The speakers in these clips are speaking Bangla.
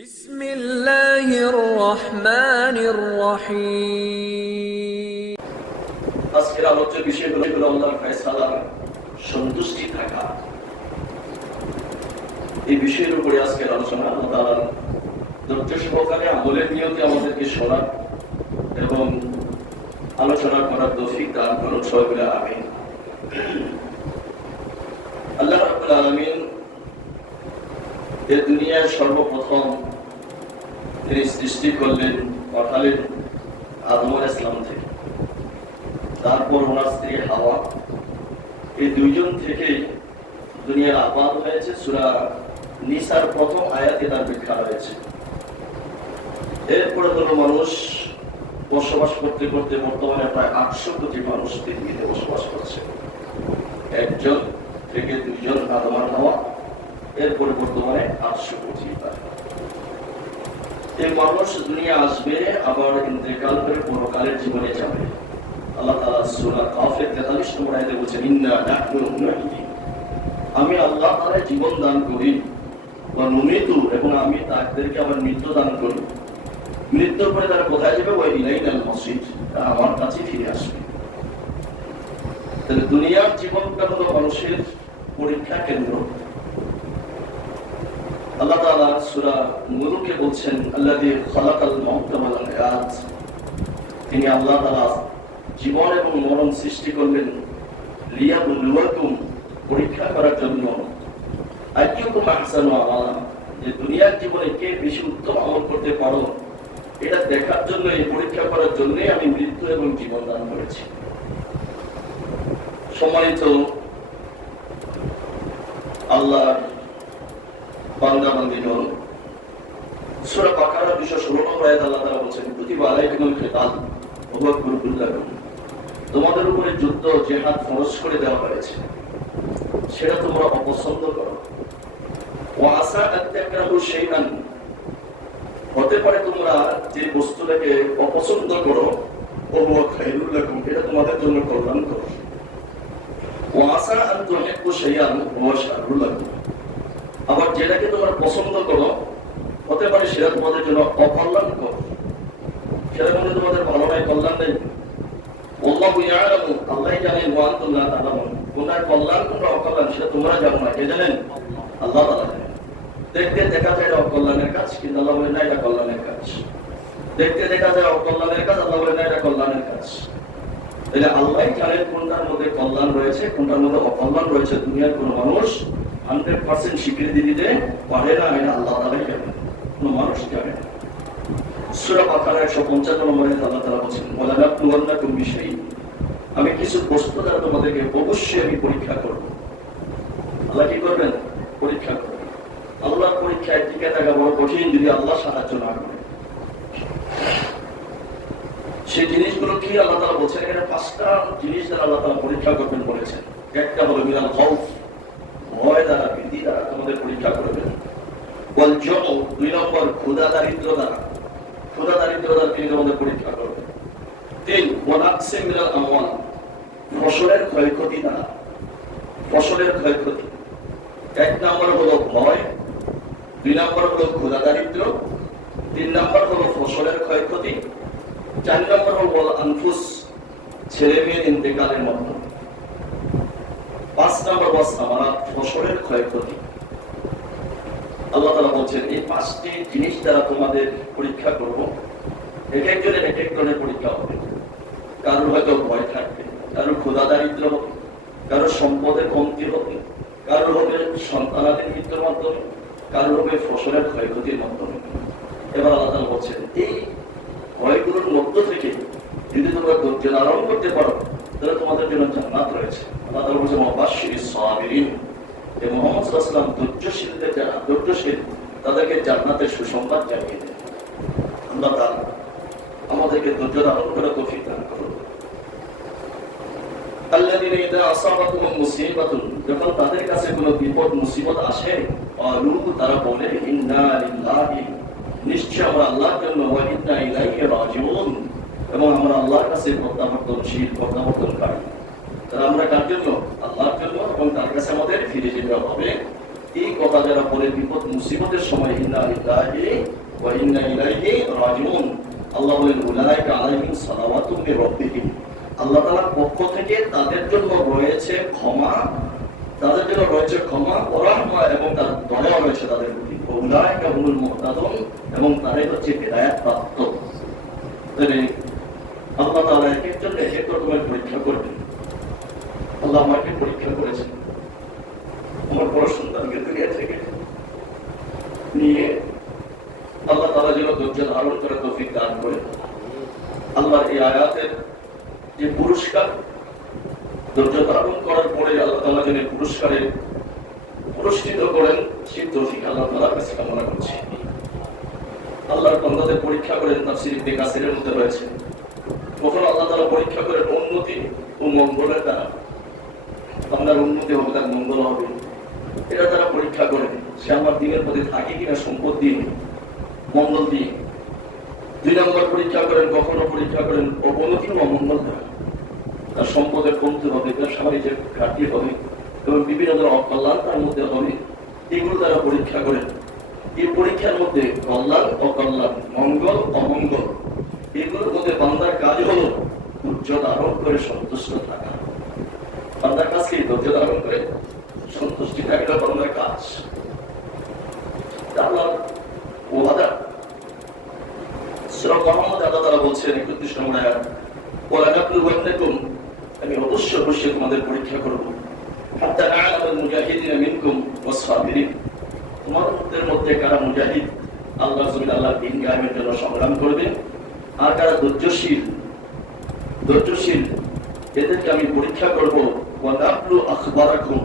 বিসমিল্লাহির রহমানির রহিম। আজকের আলোচ্য বিষয় হলো আল্লাহর ফয়সালার সন্তুষ্টি থাকা। এই বিষয়ের উপরে আজকের আলোচনা। আল্লাহ তাআলার ধৈর্য সহকারে আমলের নিয়তে আমাদেরকে শোনা এবং আলোচনা করার তৌফিক দান করুন সবাই বলে আমিন। আল্লাহ রাব্বুল আলামিন এই দুনিয়ায় সর্বপ্রথম তিনি সৃষ্টি করলেন পাঠালেন আদম আলাইহিস সালাম থেকে, তারপর ওনার স্ত্রী হাওয়া। এই দুইজন থেকে দুনিয়ার আবাদ হয়েছে। সূরা নিসার প্রথম আয়াতে তার ব্যাখ্যা রয়েছে। এরপরে হলো মানুষ বসবাস করতে করতে বর্তমানে প্রায় 800 কোটি মানুষ পৃথিবীতে বসবাস করছে। একজন থেকে দুইজন আদম আর হাওয়া, এরপরে বর্তমানে 800 কোটি। এই মানুষ দুনিয়া আসবে, আবার ইন্তেকাল করে পরকালের জীবনে যাবে। আল্লাহ তাআলা সূরা কাফের 43 নম্বর আয়াতে বলেছেন, ইন্না নাহনু নুহয়ি, আমি আল্লাহ তাআলা জীবন দান করি, ওয়া নুমিতু, এবং আমি তাদেরকে আবার মৃত্যু দান করি। মৃত্যুর পরে তারা কোথায় যাবে? ওয়া ইলাইনাল মাসির, তারা আমার কাছে ফিরে আসবে। তাহলে দুনিয়ার জীবনটা হলো মানুষের পরীক্ষা কেন্দ্র। আল্লাহ তাআলা সূরা মুলুকে বলছেন, আল্লাযী খালাকাল মাউতা ওয়াল হায়াত, তিনি আল্লাহ তাআলা জীবন এবং মরণ সৃষ্টি করলেন লিয়াবলুয়াকুম, পরীক্ষা করার জন্য। আইয়ুকুম আহসানু আমালা, যে দুনিয়ার জীবনে কে বেশি উত্তম আমল করতে পারো, এটা দেখার জন্য, এই পরীক্ষা করার জন্য আমি মৃত্যু এবং জীবন দান করেছি। সম্মানিত আল্লাহর বান্দা-বান্দীগণ, সূরা বাকারা 216 নম্বর আয়াতে আল্লাহ তাআলা বলেন, কুতিবা আলাইকুমুল কিতাল ওয়া হুয়া কুরহুল লাকুম, তোমাদের উপরে যুদ্ধ জিহাদ ফরজ করে দেওয়া হয়েছে, সেটা তোমরা অপছন্দ করো। ওয়া আসা আন তাকরাহু শাইআন, হতে পারে তোমরা যে বস্তুটাকে অপছন্দ করো, ওয়া হুয়া খায়রুল লাকুম, এটা তোমাদের জন্য কল্যাণকর। ওয়া আসা আন তুহিব্বু শাইআন ওয়া হুয়া শাররুল লাকুম, আবার যেটাকে তোমরা পছন্দ করো, হতে পারে সেটা তোমাদের জন্য অকল্যাণকর, সেটা মধ্যে তোমাদের ভালো নাই, কল্যাণ নেই। আল্লাহু ইয়ালামু, আল্লাহই জানেন, ওয়া আনতুম লা তা'লামুন, কোনটা কল্যাণ কোনটা অকল্যাণ সেটা তোমরা জানো না, কে জানেন? আল্লাহ তাআলা জানেন। দেখতে দেখা যায় এটা অকল্যাণের কাজ, কিন্তু আল্লাহ বলেন না এটা কল্যাণের কাজ। দেখতে দেখা যায় অকল্যাণের কাজ, আল্লাহ বলেন না এটা কল্যাণের কাজ। তাহলে আল্লাহই জানেন কোনটার মধ্যে কল্যাণ রয়েছে, কোনটার মধ্যে অকল্যাণ রয়েছে। দুনিয়ার কোনো মানুষ 100% স্বীকৃতি দিতে পারে না, এটা আল্লাহ তাআলাই জানেন, কোনো মানুষ জানে না। সূরা বাকারা 155 নম্বরে আল্লাহ তাআলা বলেন, ওয়ালা নাবলুওয়ান্নাকুম বিশাইইন, আমি কিছু বস্তু দ্বারা তোমাদেরকে অবশ্যই আমি পরীক্ষা করব। আল্লাহ কি করবেন? পরীক্ষা করবেন। আল্লাহর পরীক্ষায় টিকে থাকা বড় কঠিন যদি আল্লাহ সাহায্য না করে। সেই জিনিসগুলো কি আল্লাহ তাআলা বলছেন? এখানে 5টা জিনিস দ্বারা আল্লাহ তাআলা পরীক্ষা করবেন বলেছেন। একটা হলো মিনাল খাউফ, ভয় দ্বারা, ভীতি দ্বারা তোমাদের পরীক্ষা করবেন। ওয়াল জুউ, 2 নম্বর ক্ষুধা দারিদ্র দ্বারা, ক্ষুধা দারিদ্র দ্বারা তিনি তোমাদের পরীক্ষা করবেন। 3 ওয়া নাকসিম মিনাল আমওয়াল, ফসলের ক্ষয়ক্ষতি দ্বারা, ফসলের ক্ষয়ক্ষতি। 1 নম্বর হলো ভয়, 2 নম্বর হলো ক্ষুধা দারিদ্র, 3 নম্বর হলো ফসলের ক্ষয়ক্ষতি, 4 নম্বর হলো আনফুস, ছেলে মেয়ের ইন্তেকালের মাধ্যমে, 5 নম্বর ওয়াসনামাত, ফসলের ক্ষয়ক্ষতি। আল্লাহ তাআলা বলছেন এই 5টি জিনিস দ্বারা তোমাদের পরীক্ষা করব। এক একজনের এক এক ধরনের পরীক্ষা হবে। কারোর হয়তো ভয় থাকবে, কারোর ক্ষুধা দারিদ্র হবে, কারোর সম্পদের কমতি হবে, কারোর হবে সন্তানাদের মৃত্যুর মাধ্যমে, কারোর হবে ফসলের ক্ষয়ক্ষতির মাধ্যমে। এবার আল্লাহ তাআলা বলছেন এই ভয়গুলোর মধ্য থেকে যদি তোমরা ধৈর্য ধারণ করতে পারো, তাহলে তোমাদের জন্য জান্নাত রয়েছে। আল্লাহ তাআলা বলেছেন ওয়াবাশশিরিস সাবিরিন, যে মুহাম্মদ সাল্লাল্লাহু আলাইহি ওয়াসাল্লাম ধৈর্যশীলদের যারা ধৈর্যশীল তাদেরকে জান্নাতের সুসংবাদ জানিয়ে দেন। আল্লাহ তাআলা আমাদেরকে ধৈর্য ধারণ করার তৌফিক দান করুন। আল্লাযীনা ইযা আসাবাতুহুম মুসিবাতুন, যখন তাদের কাছে কোনো বিপদ মুসিবত আসে, ক্বালু, তারা বলে, ইন্না লিল্লাহি, নিশ্চয় আমরা আল্লাহর জন্য, ওয়া ইন্না ইলাইহি রাজিউন, এবং আমরা আল্লাহর কাছে প্রত্যাবর্তনশীল, প্রত্যাবর্তনকারী। তারা আমরা কার জন্য? আল্লাহর জন্য, এবং তার কাছে আমাদের ফিরে যেতে হবে। এই কথা যারা বলে বিপদ মুসিবতের সময় ইন্না লিল্লাহি ওয়া ইন্না ইলাইহি রাজিউন। আল্লাহ বলেন উলাইকা আলাইহিম সালাওয়াতুম মির রাব্বিহিম। আল্লাহ তাআলার পক্ষ থেকে তাদের জন্য রয়েছে ক্ষমা, তাদের জন্য রয়েছে ক্ষমা ও রাহমা, এবং তার দয়া রয়েছে তাদের প্রতি। উলাইকা হুমুল মুহতাদুন, এবং তারাই হচ্ছে হিদায়াত প্রাপ্ত। তাহলে আল্লাহ তাআলা এক একজনকে এক এক রকমের পরীক্ষা করবেন। আল্লাহ আমাকে পরীক্ষা করেছেন, আমার বড় সন্তানকে দুনিয়া থেকে নিয়ে আল্লাহ তাআলা যেন ধৈর্য ধারণ করে তৌফিক দান করে। আল্লাহর এই আয়াতের যে পুরস্কার, ধৈর্য ধারণ করার পরে আল্লাহ তাআলা যেন পুরস্কারে পুরস্কৃত করেন, সেই তৌফিক আল্লাহ তাআলার কাছে কামনা করছি। আল্লাহর বান্দাদের পরীক্ষা করেন তাফসীর ইবনে কাসিরের মধ্যে রয়েছে। কখনো আল্লাহ তাআলা পরীক্ষা করেন উন্নতি ও মঙ্গলের দ্বারা, আপনার উন্নতি হবে, তার মঙ্গল হবে, এটা তারা পরীক্ষা করে সে আমার দিনের প্রতি থাকে কিনা, সম্পদ দিয়ে, মঙ্গল দিয়ে। 2 নম্বর পরীক্ষা করেন, কখনো পরীক্ষা করেন অবনতি ও অমঙ্গল দ্বারা, তার সম্পদের কমতে হবে, ব্যবসা বাণিজ্যের ঘাটতি হবে, এবং বিভিন্ন ধরনের অকল্যাণ তার মধ্যে হবে, এগুলো তারা পরীক্ষা করেন। এই পরীক্ষার মধ্যে কল্যাণ অকল্যাণ, মঙ্গল অমঙ্গল, এগুলোর মধ্যে বান্দার কাজ হলো ধৈর্য ধারণ করে সন্তুষ্ট থাকা। বান্দার কাজ কি? ধৈর্য ধারণ করে সন্তুষ্টি থাকা বান্দার কাজ। আল্লাহর ওয়াদা সূরা মুহাম্মদ আল্লাহ তাআলা বলছেন 31 নম্বর আয়াত, ওয়ালা নাবলুওয়ান্নাকুম, আমি অবশ্যই তোমাদের পরীক্ষা করব, হাত্তা না'লামাল মুজাহিদিনা মিনকুম ওয়াস-সাবিরিন, তোমাদের মধ্যে কারা মুজাহিদ, আল্লাহর জমিনে আল্লাহর দ্বীন কায়েমের জন্য সংগ্রাম করবে, আর কারা ধৈর্যশীল, এদেরকে আমি পরীক্ষা করব। ওয়া নাবলু আখবারাকুম,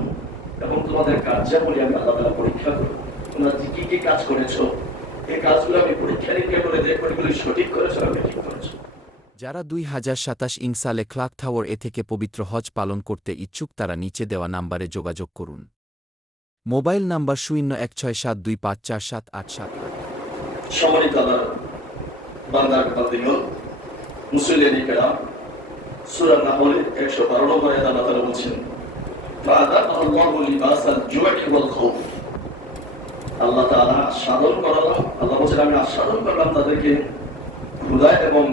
এবং তোমাদের কার্যাবলী আমি আল্লাহ তাআলা পরীক্ষা করব। তোমরা কি কি কাজ করেছো, এই কাজগুলো আমি পরীক্ষা নিরীক্ষা করে দেখব এগুলো সঠিক করেছো না ঠিক করেছো। যারা 2027 সালে ক্লক টাওয়ার এ থেকে পবিত্র হজ পালন করতে ইচ্ছুক তারা নিচে দেওয়া নাম্বারে যোগাযোগ করুন। Mobile number 011672547878। সম্মানিত আল্লাহর বান্দার বান্দিগণ, মুসলিম কেরাম, সূরা নাহলের 112 নম্বর আয়াতে আল্লাহ তাআলা বলেন, ফাআযাকাল্লাহু লিবাসাল জু'i ওয়াল খাউফ। আল্লাহ তাআলা আস্বাদন করালাম, আল্লাহ বলেন আমি আস্বাদন করলাম তাদেরকে ক্ষুধা এবং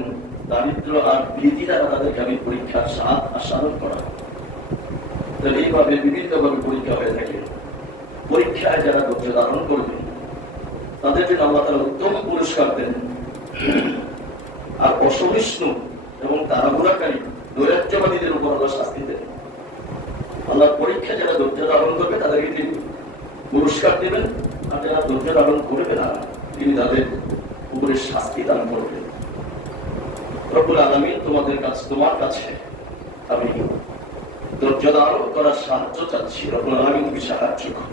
দারিদ্র আর ভীতি দ্বারা তাদেরকে আমি পরীক্ষার স্বাদ আস্বাদন করা। তাহলে এইভাবে বিভিন্নভাবে পরীক্ষা হয়ে থাকে। পরীক্ষায় যারা ধৈর্য ধারণ করবে তাদের জন্য আল্লাহ তাআলা উত্তম পুরস্কার দেন, আর অসহিষ্ণু এবং তাড়াহুড়াকারী নৈরাজ্যবাদীদের উপর আল্লাহ শাস্তি দেন। আল্লাহ পরীক্ষা যারা ধৈর্য ধারণ করবে তাদেরকে তিনি পুরস্কার দেবেন, আর যারা ধৈর্য ধারণ করবে না তিনি তাদের উপরে শাস্তি দান করবেন। রব্বুল আলামিন তোমার কাছে আমি ধৈর্য ধারণ করার সাহায্য চাচ্ছি। রব্বুল আলামিন তুমি সাহায্য করো।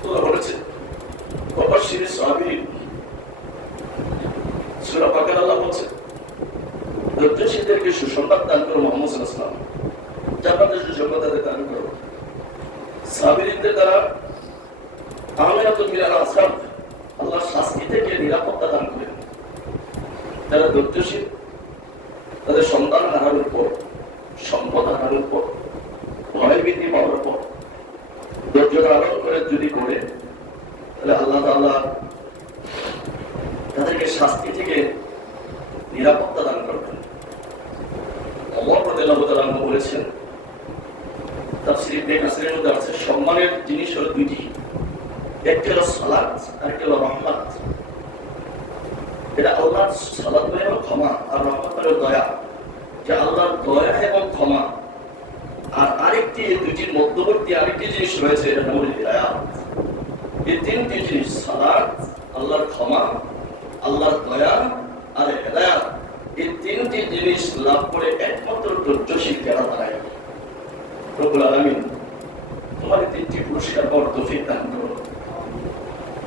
তোমরা বলেছে অবশ্যই সাবির, সূরা বাকারা আল্লাহ বলছে ধৈর্যশীলদেরকে সুসংবাদ দান করো মুহাম্মদ সাল্লাল্লাহু আলাইহি ওয়াসাল্লাম, জান্নাতের সুসংবাদ দান করো। সাবিরদের দ্বারা আমিনাতুল মিনাল আসহাব, আল্লাহ শাস্তি থেকে নিরাপত্তা দান করেন। যারা ধৈর্যশীল তাদের সন্তান হারানোর পর, সম্পদ হারানোর পর, ভয় ভীতি পাওয়ার পর ধৈর্য ধারণ করে যদি করে, তাহলে আল্লাহ তাআলা তাদেরকে শাস্তি থেকে নিরাপত্তা দান করবেন। ওমর রাদিয়াল্লাহু তাআলা বলেছেন, তাফসীর ইবনে কাসিরের মধ্যে আছে সম্মানের জিনিস হলো দুটি, একটি হলো সালাত আর একটি হলো রহমত। এটা আল্লাহর সালাত মানে হলো ক্ষমা, আর রহমত মানে দয়া। যে আল্লাহর দয়া এবং ক্ষমা, আর আরেকটি, দুটির মধ্যবর্তী আরেকটি জিনিস রয়েছে, এটা হলো হিদায়াত। এই তিনটি জিনিস, সালাত, আল্লাহর ক্ষমা, আল্লাহর দয়া আর হিদায়াত, এই তিনটি জিনিস লাভ করে একমাত্র ধৈর্যশীল যারা তারাই। রব্বুল আলামিন তোমার তিনটি পুরস্কার পাওয়ার তৌফিক দান করো।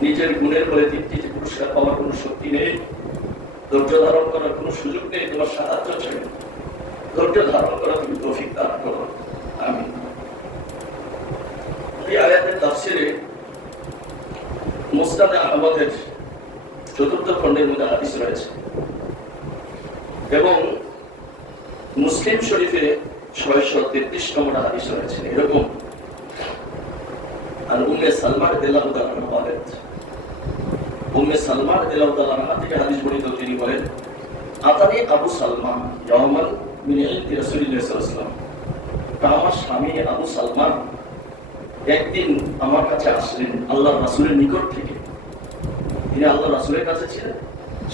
নিজের গুণের বলে তিনটি পুরস্কার পাওয়ার কোনো শক্তি নেই, ধৈর্য ধারণ করার কোনো সুযোগ নেই, তোমার সাহায্য চাই। ধৈর্য ধারণ করা তুমি তৌফিক দান করো, আমিন। এই আয়াতের তাফসীরে মুসনাদে আহমদের 4th খণ্ডের মধ্যে হাদিস রয়েছে, এবং মুসলিম শরীফে 633 নম্বর হাদিস রয়েছে। এরকম আর উম্মে সালমা রাদিয়াল্লাহু তাআলা বলেন, উম্মে সালমা রাদিয়াল্লাহু তাআলা আনহা থেকে হাদিস বর্ণিত, তিনি বলেন আতানি আবু সালমা ইয়াওমান মিন ইনদি রাসূলিল্লাহ সাল্লাল্লাহু আলাইহি ওয়াসাল্লাম, আমার স্বামী আবু সালমা একদিন আমার কাছে আসলেন আল্লাহর রাসূলের নিকট থেকে। তিনি আল্লাহর রাসূলের কাছে ছিলেন,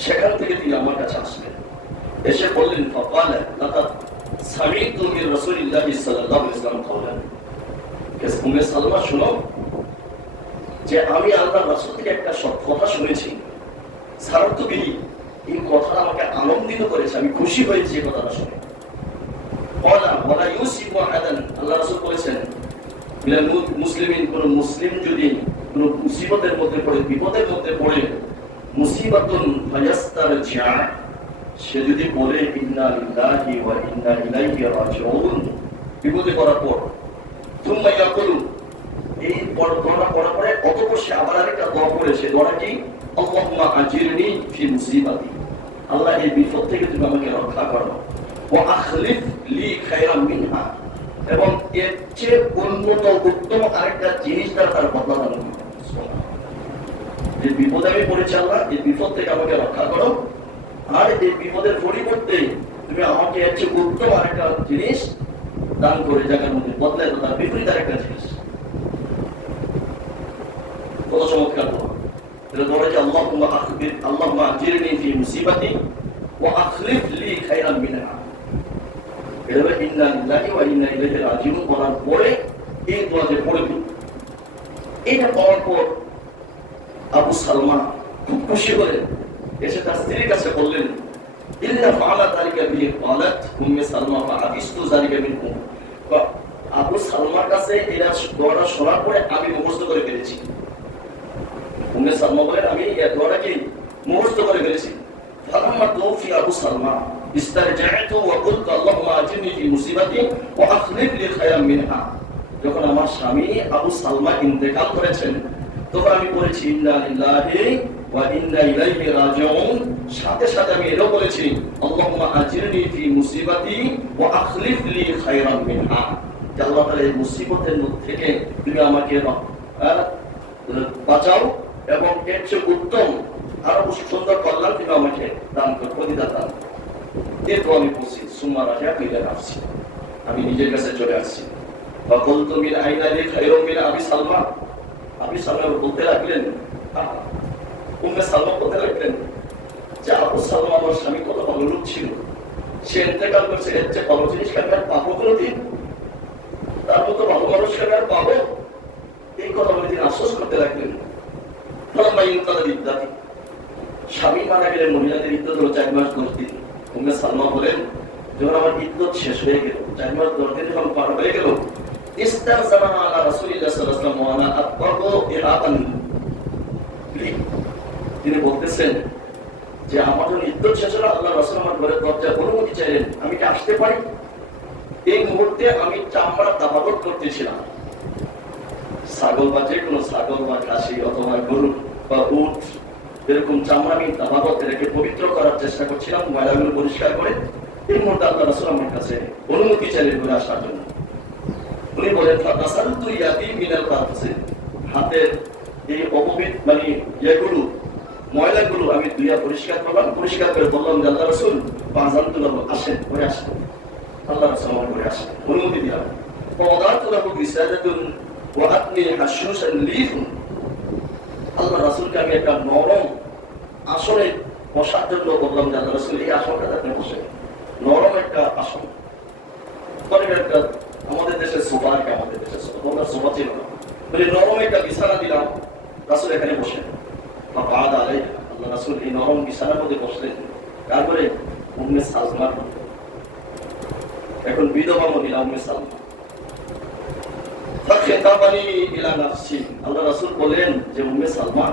সেখান থেকে তিনি আমার কাছে আসলেন। এসে বললেন ফাকালা লাকাদ সামি'তু মিন রাসূলিল্লাহ সাল্লাল্লাহু আলাইহি ওয়াসাল্লাম কাওলান, উম্মে সালমা শুনো যে আমি আল্লাহর রাসূল থেকে একটা কথা শুনেছি, সারাতু বিহি, এই কথাটা আমাকে আনন্দিত করেছে, আমি খুশি হয়েছি এই কথাটা শুনে। ওয়ালা ওয়ালা ইউসিবু আহাদান, আল্লাহর রাসূল বলেছেন মিনাল মুসলিমিন, কোন মুসলিম যদি কোন মুসিবতের মধ্যে পড়ে, বিপদের মধ্যে পড়ে, মুসিবাতুন ফায়াস্তারজিআ, সে যদি বলে ইন্না লিল্লাহি ওয়া ইন্না ইলাইহি রাজিউন, বিপদে পড়ার পর তুম্মা ইয়াকুলু, এই দোয়াটা পড়ার পরে অতঃপর সে আবার আরেকটা দোয়া করে, সে দোয়াটা কি আল্লাহুম্মা আজিরনি ফি মুসিবাতি, আল্লাহ এই বিপদ থেকে তুমি আমাকে রক্ষা করো, ওয়া আখলিফ লি খায়রাম মিনহা, এবং এর চেয়ে উন্নত উত্তম আরেকটা জিনিস দ্বারা তার বদলা দান করো। যে বিপদ আমি পড়েছি আল্লাহ, এই বিপদ থেকে আমাকে রক্ষা করো, আর এই বিপদের পরিবর্তে তুমি আমাকে এর চেয়ে উত্তম আরেকটা জিনিস দান করে জায়গার মধ্যে বদলায়, তার বিপরীত আরেকটা জিনিস। কত চমৎকার দোয়া! এটা দোয়া যে আল্লাহুম্মা আজিরনি ফি মুসিবাতি ওয়া আখলিফ লি খায়রাম মিনহা। এটা ইন্না লিল্লাহি ওয়া ইন্না ইলাইহি রাজিউন বলার পরে এই দোয়া যে পড়বে, এটা পড়ার পর আবু সালমা খুব খুশি হলেন, এসে তার স্ত্রীর কাছে বললেন ইল্লা ফাআলা যালিকা বিহি ক্বালাত উম্মে সালমা ফাহাফিজতু যালিকা মিনহু, আবু সালমার কাছে এটা দোয়াটা শোনার পরে আমি মুখস্থ করে ফেলেছি। উম্মে সালমা বলেন আমি এই দোয়াটা কি মুখস্থ করে ফেলেছি। ফালাম্মা তুফি আবু সালমা ইস্তারজা'তু ওয়া কুলতু আল্লাহুম্মা আজিরনি ফি মুসিবাতি ওয়া আখলিফ লি খায়রাম মিনহা, যখন আমার স্বামী আবু সালমা ইন্তেকাল করেছেন তখন আমি বলেছি ইন্না লিল্লাহি ওয়া ইন্না ইলাইহি রাজিউন, সাথে সাথে আমি এটাও বলেছি আল্লাহুম্মা আজিরনি ফি মুসিবাতি ওয়া আখলিফ লি খায়রাম মিনহা, যে আল্লাহ তাআলা এই মুসিবতের মধ্যে থেকে তুমি আমাকে বাঁচাও এবং এর চেয়ে উত্তম আরো সুন্দর কল্যাণ তুমি আমাকে দান করো, প্রতিদান দান। এরপর আমি বলছি সুম্মা রাজা ফিরে আসছি, আমি নিজের কাছে চলে আসছি। ফাকুলতু মিন আইনা লি খায়রুম মিন আবি সালমা, আবি সালমা বলতে লাগলেন, উম্মে সালমা বলতে লাগলেন যে আবু সালমা আমার স্বামী কত ভালো লোক ছিল, সে ইন্তেকাল করেছে, এর চেয়ে ভালো জিনিস আমি আর পাবো কোনোদিন, তার মতো ভালো মানুষকে আমি আর পাবো, এই কথা বলে তিনি আশ্বাস করতে লাগলেন। ফালাম্মা ইনতালাল ইদ্দাতি, স্বামী মারা গেলে মহিলাদের ইদ্দত হলো 4 মাস 10 দিন। উম্মে সালমা বলেন যখন আমার ইদ্দত শেষ হয়ে গেল, 4 মাস 10 দিন যখন পার হয়ে গেল, ইস্তাযানা আলা রাসূলিল্লাহ সাল্লাল্লাহু আলাইহি ওয়াসাল্লাম ওয়া আনা আতবারু ইরাতান, তিনি বলতেছেন যে আমার যখন ইদ্দত শেষ হলো, আল্লাহ রাসূল আমার ঘরের দরজায় অনুমতি চাইলেন, আমি কি আসতে পারি? এই মুহূর্তে আমি চামড়া তাবাদত করতেছিলাম, ছাগল বা যে কোনো ছাগল বা খাসি অথবা গরু বা উট, এরকম চামড়া আমি তাবাদত রেখে পবিত্র করার চেষ্টা করছিলাম, ময়লাগুলো পরিষ্কার করে। এই মুহূর্তে আল্লাহ রাসূল আমার কাছে অনুমতি চাইলেন ঘুরে আসার জন্য। উনি বলেন ফাতাসালতু ইয়াদি মিনাল কাফসি, হাতের এই অপবিত্র মানে ইয়েগুলো ময়লাগুলো আমি ধুইয়া পরিষ্কার করলাম, পরিষ্কার করে বললাম যে আল্লাহ রাসূল ফাযানতু লাহু, আসেন ঘরে আসেন। আল্লাহ রাসূল আমার ঘরে আসেন, অনুমতি দিলাম। ফাওয়াদাতু লাহু বিসাদাতুন ওয়া আতনি হাশুশান লিফুন, আল্লাহ রাসূলকে আমি একটা নরম আসনে বসার জন্য বললাম যে আল্লাহ রাসূল এই আসনটাতে আপনি বসেন, নরম একটা আসন। একটা আমাদের দেশে সোফা, আমাদের দেশে সোফা ছিল না, বলে নরম একটা বিছানা দিলাম, রাসূল এখানে বসেন। ফাকাদা আলাইহি, আল্লাহ রাসূল এই নরম বিছানার মধ্যে বসলেন। তারপরে উম্মে সালমা, এখন বিধবা মহিলা উম্মে সালমা, ফাখিতাবানি ইলা নাফসি, আল্লাহ রাসূল বলেন যে উম্মে সালমা,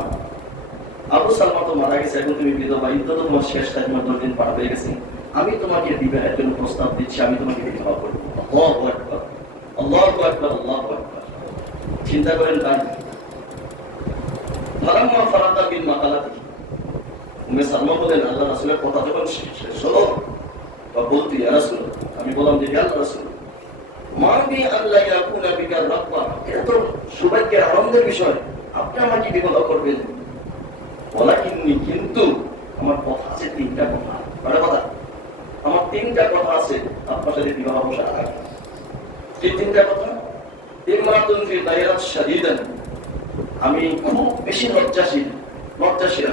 আবু সালমা তো মারা গেছে, এখন তুমি বিধবা, ইদ্দত তোমার শেষ, 4 মাস 10 দিন পার হয়ে গেছে, আমি তোমাকে বিবাহের জন্য প্রস্তাব দিচ্ছি, আমি তোমাকে বিবাহ করব। আল্লাহু আকবার, আল্লাহু আকবার, আল্লাহু আকবার। চিন্তা করেন তাই। ফালাম্মা ফারাদা বিল মাকালাতি, উম্মে সালমা বলেন আল্লাহ রাসূলের কথা যখন শেষ হলো, বা বলতে ইয়া রাসূল, আমি বললাম যে ইয়া রাসূল মানবি আল্লাহ ইয়াকুনা বিকা রাব্বা, এটা তো সৌভাগ্যের আনন্দের বিষয়, আপনি আমাকে বিবাহ করবেন। কিন্তু আমার কথা আছে তিনটা কথা, মানে কথা আমার তিনটা কথা আছে আপনার সাথে বিবাহ বসার আগে। এই তিনটা কথা, ইমরাতুন ফি দায়রাত শাদীদান, আমি খুব বেশি লজ্জাশীল,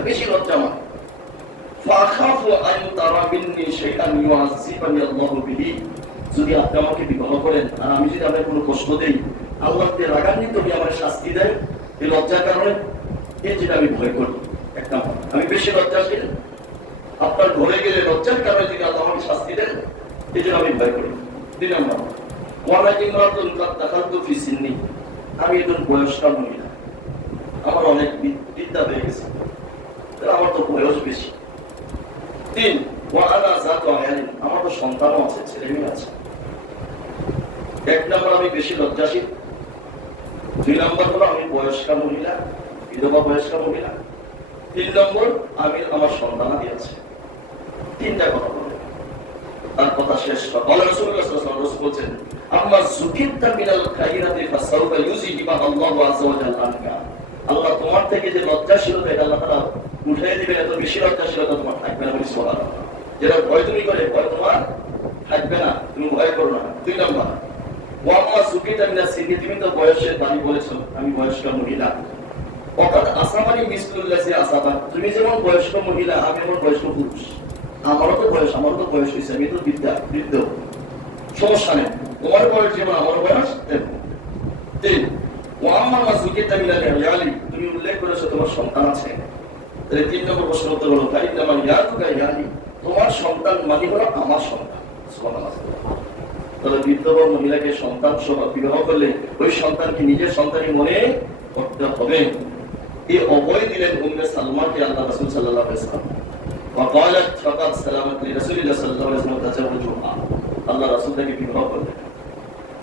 বেশি লজ্জা আমার। ফাখাফু আন তারা মিন্নি শাইআন ইউআযিবানি আল্লাহু বিহি, যদি আপনি আমাকে বিবাহ করেন আর আমি যদি আপনাকে কোনো কষ্ট দেই, আল্লাহ তে রাগান্বিত হয়ে আমার শাস্তি দেয় এই লজ্জার কারণে, এই যেটা আমি ভয় করি। এক নম্বর, আমি বেশি লজ্জাশীল, আপনার ঘরে গেলে লজ্জার কারণে যদি আল্লাহ আমাকে শাস্তি দেন এই জন্য আমি ভয় করি। 2 নম্বর, ওয়ালা ইমরাতুন কাদ দাখালতু ফি সিন্নি, আমি একজন বয়স্ক মহিলা, আমার অনেক বিদ্যা হয়ে গেছে, আমার তো বয়স বেশি। 3, ওয়া আনা যাতু আয়ালিন, আমার তো সন্তানও আছে, ছেলে মেয়ে আছে। 1 নম্বর, আমি বেশি লজ্জাশীল। 2 নম্বর হলো আমি বয়স্ক মহিলা, বিধবা বয়স্ক মহিলা। 3 নম্বর, আমি আমার সন্তানাদি আছে। 3টা কথা বলে তার কথা শেষ। আল্লাহ রাসূলুল্লাহ সাল্লাল্লাহু আলাইহি ওয়াসাল্লাম বলেছেন, আম্মা যুকিরতা মিনাল খায়রাতি ফাসাউফা ইউযিহিবা আল্লাহু আযজা ওয়া জাল্লা আনকা, আল্লাহ তোমার থেকে যে লজ্জাশীলতা এটা আল্লাহ তাআলা উঠিয়ে দিবেন, এত বেশি লজ্জাশীলতা তোমার থাকবে না। সুবহানাল্লাহ, যেটা ভয় তুমি করে ভয় তোমার থাকবে না, তুমি ভয় করো না। 2 নম্বর, ওয়া আম্মা যুকিরতা মিনাস সিন্নি, তুমি তো বয়সের দাবি বলেছো, আমি বয়স্ক মহিলা। অর্থাৎ আসামানি মিসলুল্লাহি আসাবা, তুমি যেমন বয়স্ক মহিলা আমি এমন বয়স্ক পুরুষ, আমারও তো বয়স হয়েছে, আমি তো বৃদ্ধ, সমস্যা নেই, তোমার বয়স যেমন আমার বয়স তেমন। 3, ওয়া আম্মা মা যুকিরতা মিনাল ইয়ালি, তুমি উল্লেখ করেছো তোমার সন্তান আছে। তাহলে 3 নম্বর প্রশ্ন উত্তর হলো ফাইন্না মান ইয়াতুকা ইয়ালি, তোমার সন্তান মানে হলো আমার সন্তান। সুবহানাল্লাহ। তাহলে বিধবা মহিলাকে সন্তান সহ বিবাহ করলে ওই সন্তানকে নিজের সন্তানই মনে করতে হবে। এই অভয় দিলেন উম্মে সালমাকে আল্লাহ রাসূল সাল্লাল্লাহু আলাইহি ওয়াসাল্লাম। وقالت فقط سلامت لرسول الله صلى الله عليه وسلم تزوجها, আল্লাহ রাসূল তাকে বিবাহ করলেন।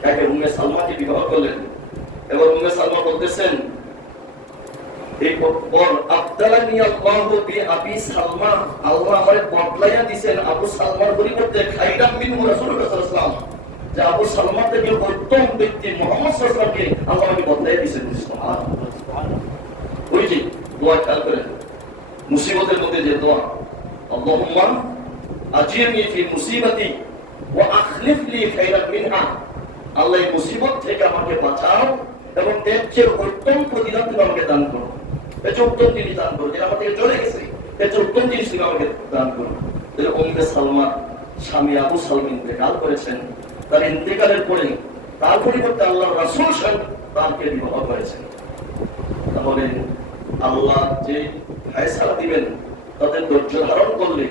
তাকে উম্মে সালমাকে বিবাহ করলেন এবং উম্মে সালমা বলতেছেন, এই পর আবদালানি আল্লাহু বিআবি সালমা, আল্লাহ আমারে বদলাইয়া দিবেন আবু সালমার পরিবর্তে খাইরাম মিনহু রাসূলুল্লাহ সাল্লাল্লাহু আলাইহি ওয়াসাল্লাম, যে আবু সালমা থেকে উত্তম ব্যক্তি মুহাম্মদ সাল্লাল্লাহু আলাইহি ওয়াসাল্লামকে আল্লাহ আমাকে বদলাইয়া দিবেন। সুবহানাল্লাহ। ওই যে দোয়া খেয়াল করেন, মুসিবতের মধ্যে যে দোয়া, আল্লাহুম্মা আজিরনি ফি মুসিবাতি ওয়া আখলিফ লি খায়রান মিনহা, আল্লাহ এই মুসিবত থেকে আমাকে বাঁচাও এবং এর চেয়ে উত্তম প্রতিদান তুমি আমাকে দান করো। এর চেয়ে উত্তম জিনিস দান করো, যেটা আমার থেকে চলে গেছে, এর চেয়ে উত্তম জিনিস তুমি আমাকে দান করো। তাহলে উম্মে সালমা স্বামী আবু সালমা ইন্তেকাল করেছেন, তার ইন্তেকালের পরে তার পরিবর্তে আল্লাহর রাসূল তাকে বিবাহ করেছেন। তাহলে আল্লাহ যে ফয়সালা দিবেন তাদের ধৈর্য ধারণ করলে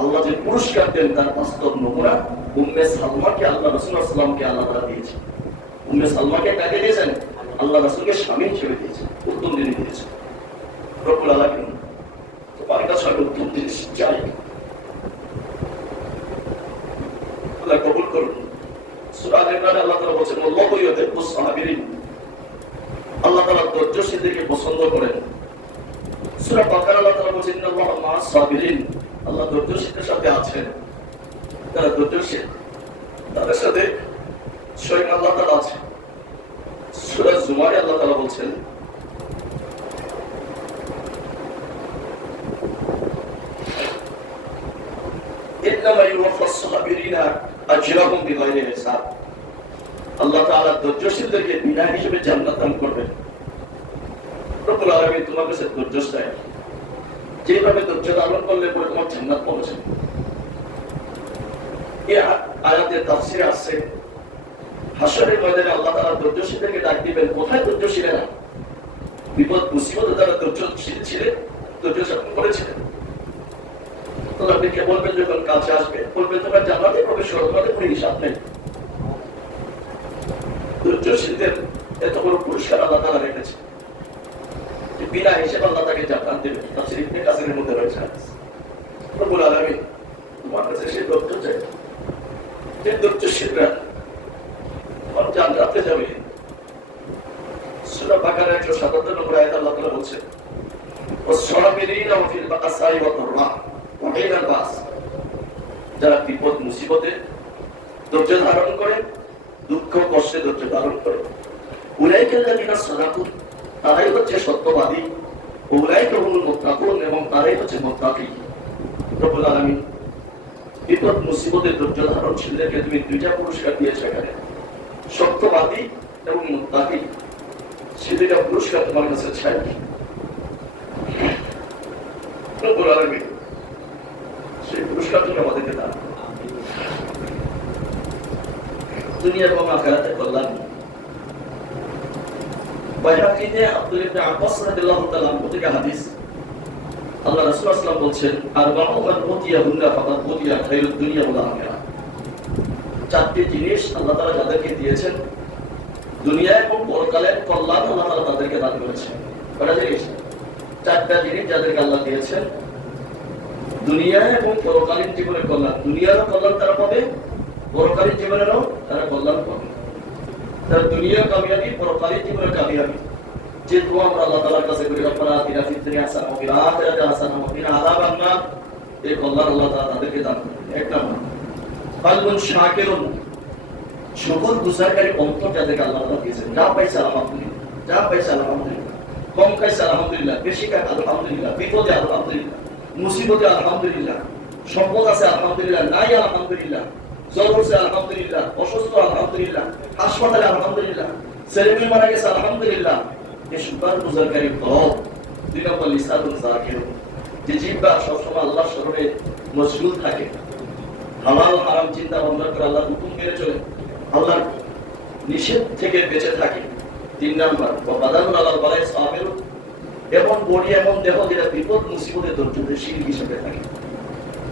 আল্লাহ যে পুরস্কার দেন তার বাস্তব নমুনা উম্মে সালমাকে আল্লাহ রাসূল সাল্লাল্লাহু আলাইহি ওয়াসাল্লামকে আল্লাহ তাআলা দিয়েছেন। উম্মে সালমাকে কাকে দিয়েছেন? আল্লাহ রাসূলকে স্বামী হিসেবে দিয়েছেন, উত্তম জিনিস দিয়েছেন। রব্বুল আলামিন তোমার কাছে উত্তম জিনিস চাই, আল্লাহ কবুল করুন। সূরা আল-ইমরানে আল্লাহ তাআলা বলেছেন, আল্লাহু ইউহিব্বুস সাবিরিন, আল্লাহ তাআলা ধৈর্যশীলদেরকে পছন্দ করেন। সূরা বাকারা আল্লাহ তাআলা বলেছেন, ইন্নাল্লাহা মা'আস সাবিরিন, আল্লাহ ধৈর্যশীলদের সাথে আছেন। তারা ধৈর্যশীল, তাদের সাথে স্বয়ং আল্লাহ তাআলা আছেন। সূরা জুমারে আল্লাহ তাআলা বলেছেন, ইন্নামা ইউওয়াফাস সাবিরিনা আজরাহুম বিগাইরি হিসাব, আল্লাহ তাআলা ধৈর্যশীলদেরকে বিনা হিসেবে জান্নাত দান করবেন। রব্বুল আলামিন তোমার কাছে ধৈর্য চাই, যেভাবে ধৈর্য ধারণ করলে পরে তোমার জান্নাত পৌঁছে। এই আয়াতের তাফসীরে আছে, হাসরের ময়দানে আল্লাহ তাআলা ধৈর্যশীলদেরকে ডাক দিবেন। কোথায় ধৈর্যশীলেরা? বিপদ মুসিবতে তারা ধৈর্যশীল ছিলেন, ধৈর্য ধারণ করেছিলেন। তো আপনি কে বলবেন যখন কাছে আসবে, বলবেন তোমার জান্নাতে প্রবেশ করো, তোমাদের কোনো হিসাব নেই। ধৈর্যশীলদের এত বড় পুরস্কার আল্লাহ তাআলা রেখেছে, বিনা হিসেবে আল্লাহ তাকে জান্নাত দেবেন। তাফসীর ইবনে কাসিরের মধ্যে রয়েছে। রব্বুল আলামিন তোমার কাছে সেই ধৈর্য চাই, যে ধৈর্যশীলরা তোমার জান্নাতে যাবে। সূরা বাকারা 177 নম্বর আয়াত আল্লাহ তাআলা বলছেন, ওয়াস-সাবিরিনা ফিল বাসাই ওয়াদ দাররা ওয়া হিনাল বাস, যারা বিপদ মুসিবতে ধৈর্য ধারণ করে, দুঃখ কষ্টে ধৈর্য ধারণ করে, উলাইকাল্লাযিনা সাদাকু, তারাই হচ্ছে সত্যবাদী। উলাইকা হুমুল মুত্তাকুন, এবং তারাই হচ্ছে মুত্তাকি। রব্বুল আলামিন বিপদ মুসিবতের ধৈর্য ধারণশীলদেরকে তুমি দুইটা পুরস্কার দিয়েছো এখানে, সত্যবাদী এবং মুত্তাকি। সে দুইটা পুরস্কার তোমার কাছে চাই। রব্বুল আলামিন সেই পুরস্কার তুমি আমাদেরকে দাও, দুনিয়া এবং আখিরাতে কল্যাণ। বাইহাকিতে আব্দুল ইবনে আব্বাস রাদিয়াল্লাহু তাআলা আনহু থেকে হাদিস, আল্লাহ রাসূল সাল্লাল্লাহু আলাইহি ওয়াসাল্লাম বলছেন, আরবাউ মান উতিয়া ফাকাদ উতিয়া খায়রুদ দুনিয়া ওয়াল আখিরাহ। চারটি জিনিস আল্লাহ তাআলা যাদেরকে দিয়েছেন, দুনিয়া এবং পরকালের কল্যাণ আল্লাহ তাআলা তাদেরকে দান করেছেন। কয়টা জিনিস? চারটা জিনিস যাদেরকে আল্লাহ দিয়েছেন, দুনিয়া এবং পরকালীন জীবনের কল্যাণ। দুনিয়ারও কল্যাণ তারা পাবে, পরকালীন জীবনেরও তারা কল্যাণ পাবে। তার দুনিয়া কামিয়াবি, পরকালীন জীবনের কামিয়াবি। যে দোয়া আমরা আল্লাহ তাআলার কাছে করি, রব্বানা আতিনা ফিদ দুনিয়া হাসানাহ ওয়া ফিল আখিরাতি হাসানাহ ওয়া কিনা আযাবান নার, এই কল্যাণ আল্লাহ তাআলা তাদেরকে দান করেন। এক নাম্বার কালবুন শাকিরুন, শুকরগুজারকারী অন্তর যাদেরকে আল্লাহ তাআলা দিয়েছেন। যা পাইছে আলহামদুলিল্লাহ, যা পাইছে আলহামদুলিল্লাহ, কম খাইছে আলহামদুলিল্লাহ, বেশি খাই আলহামদুলিল্লাহ, বিপদে আলহামদুলিল্লাহ, মুসিবতে আলহামদুলিল্লাহ, সম্পদ আছে আলহামদুলিল্লাহ, নাই আলহামদুলিল্লাহ, জ্বর হচ্ছে আলহামদুলিল্লাহ, অসুস্থ আলহামদুলিল্লাহ, হাসপাতালে আলহামদুলিল্লাহ, ছেলে মেয়ে মারা গেছে আলহামদুলিল্লাহ। এই শুকরগুজারকারী কলব। দুই নম্বর লিসানুন যাকিরুন, যে জিহ্বা সবসময় আল্লাহর স্মরণে মশগুল থাকে, হালাল হারাম চিন্তা ভাবনা করে আল্লাহর হুকুম মেনে চলে, আল্লাহর নিষেধ থেকে বেঁচে থাকে। তিন নম্বর বাদানুন আলাল বালাই সাবিরুন, এবং বডি এমন দেহ যেটা বিপদ মুসিবতে ধৈর্যশীল হিসেবে থাকে,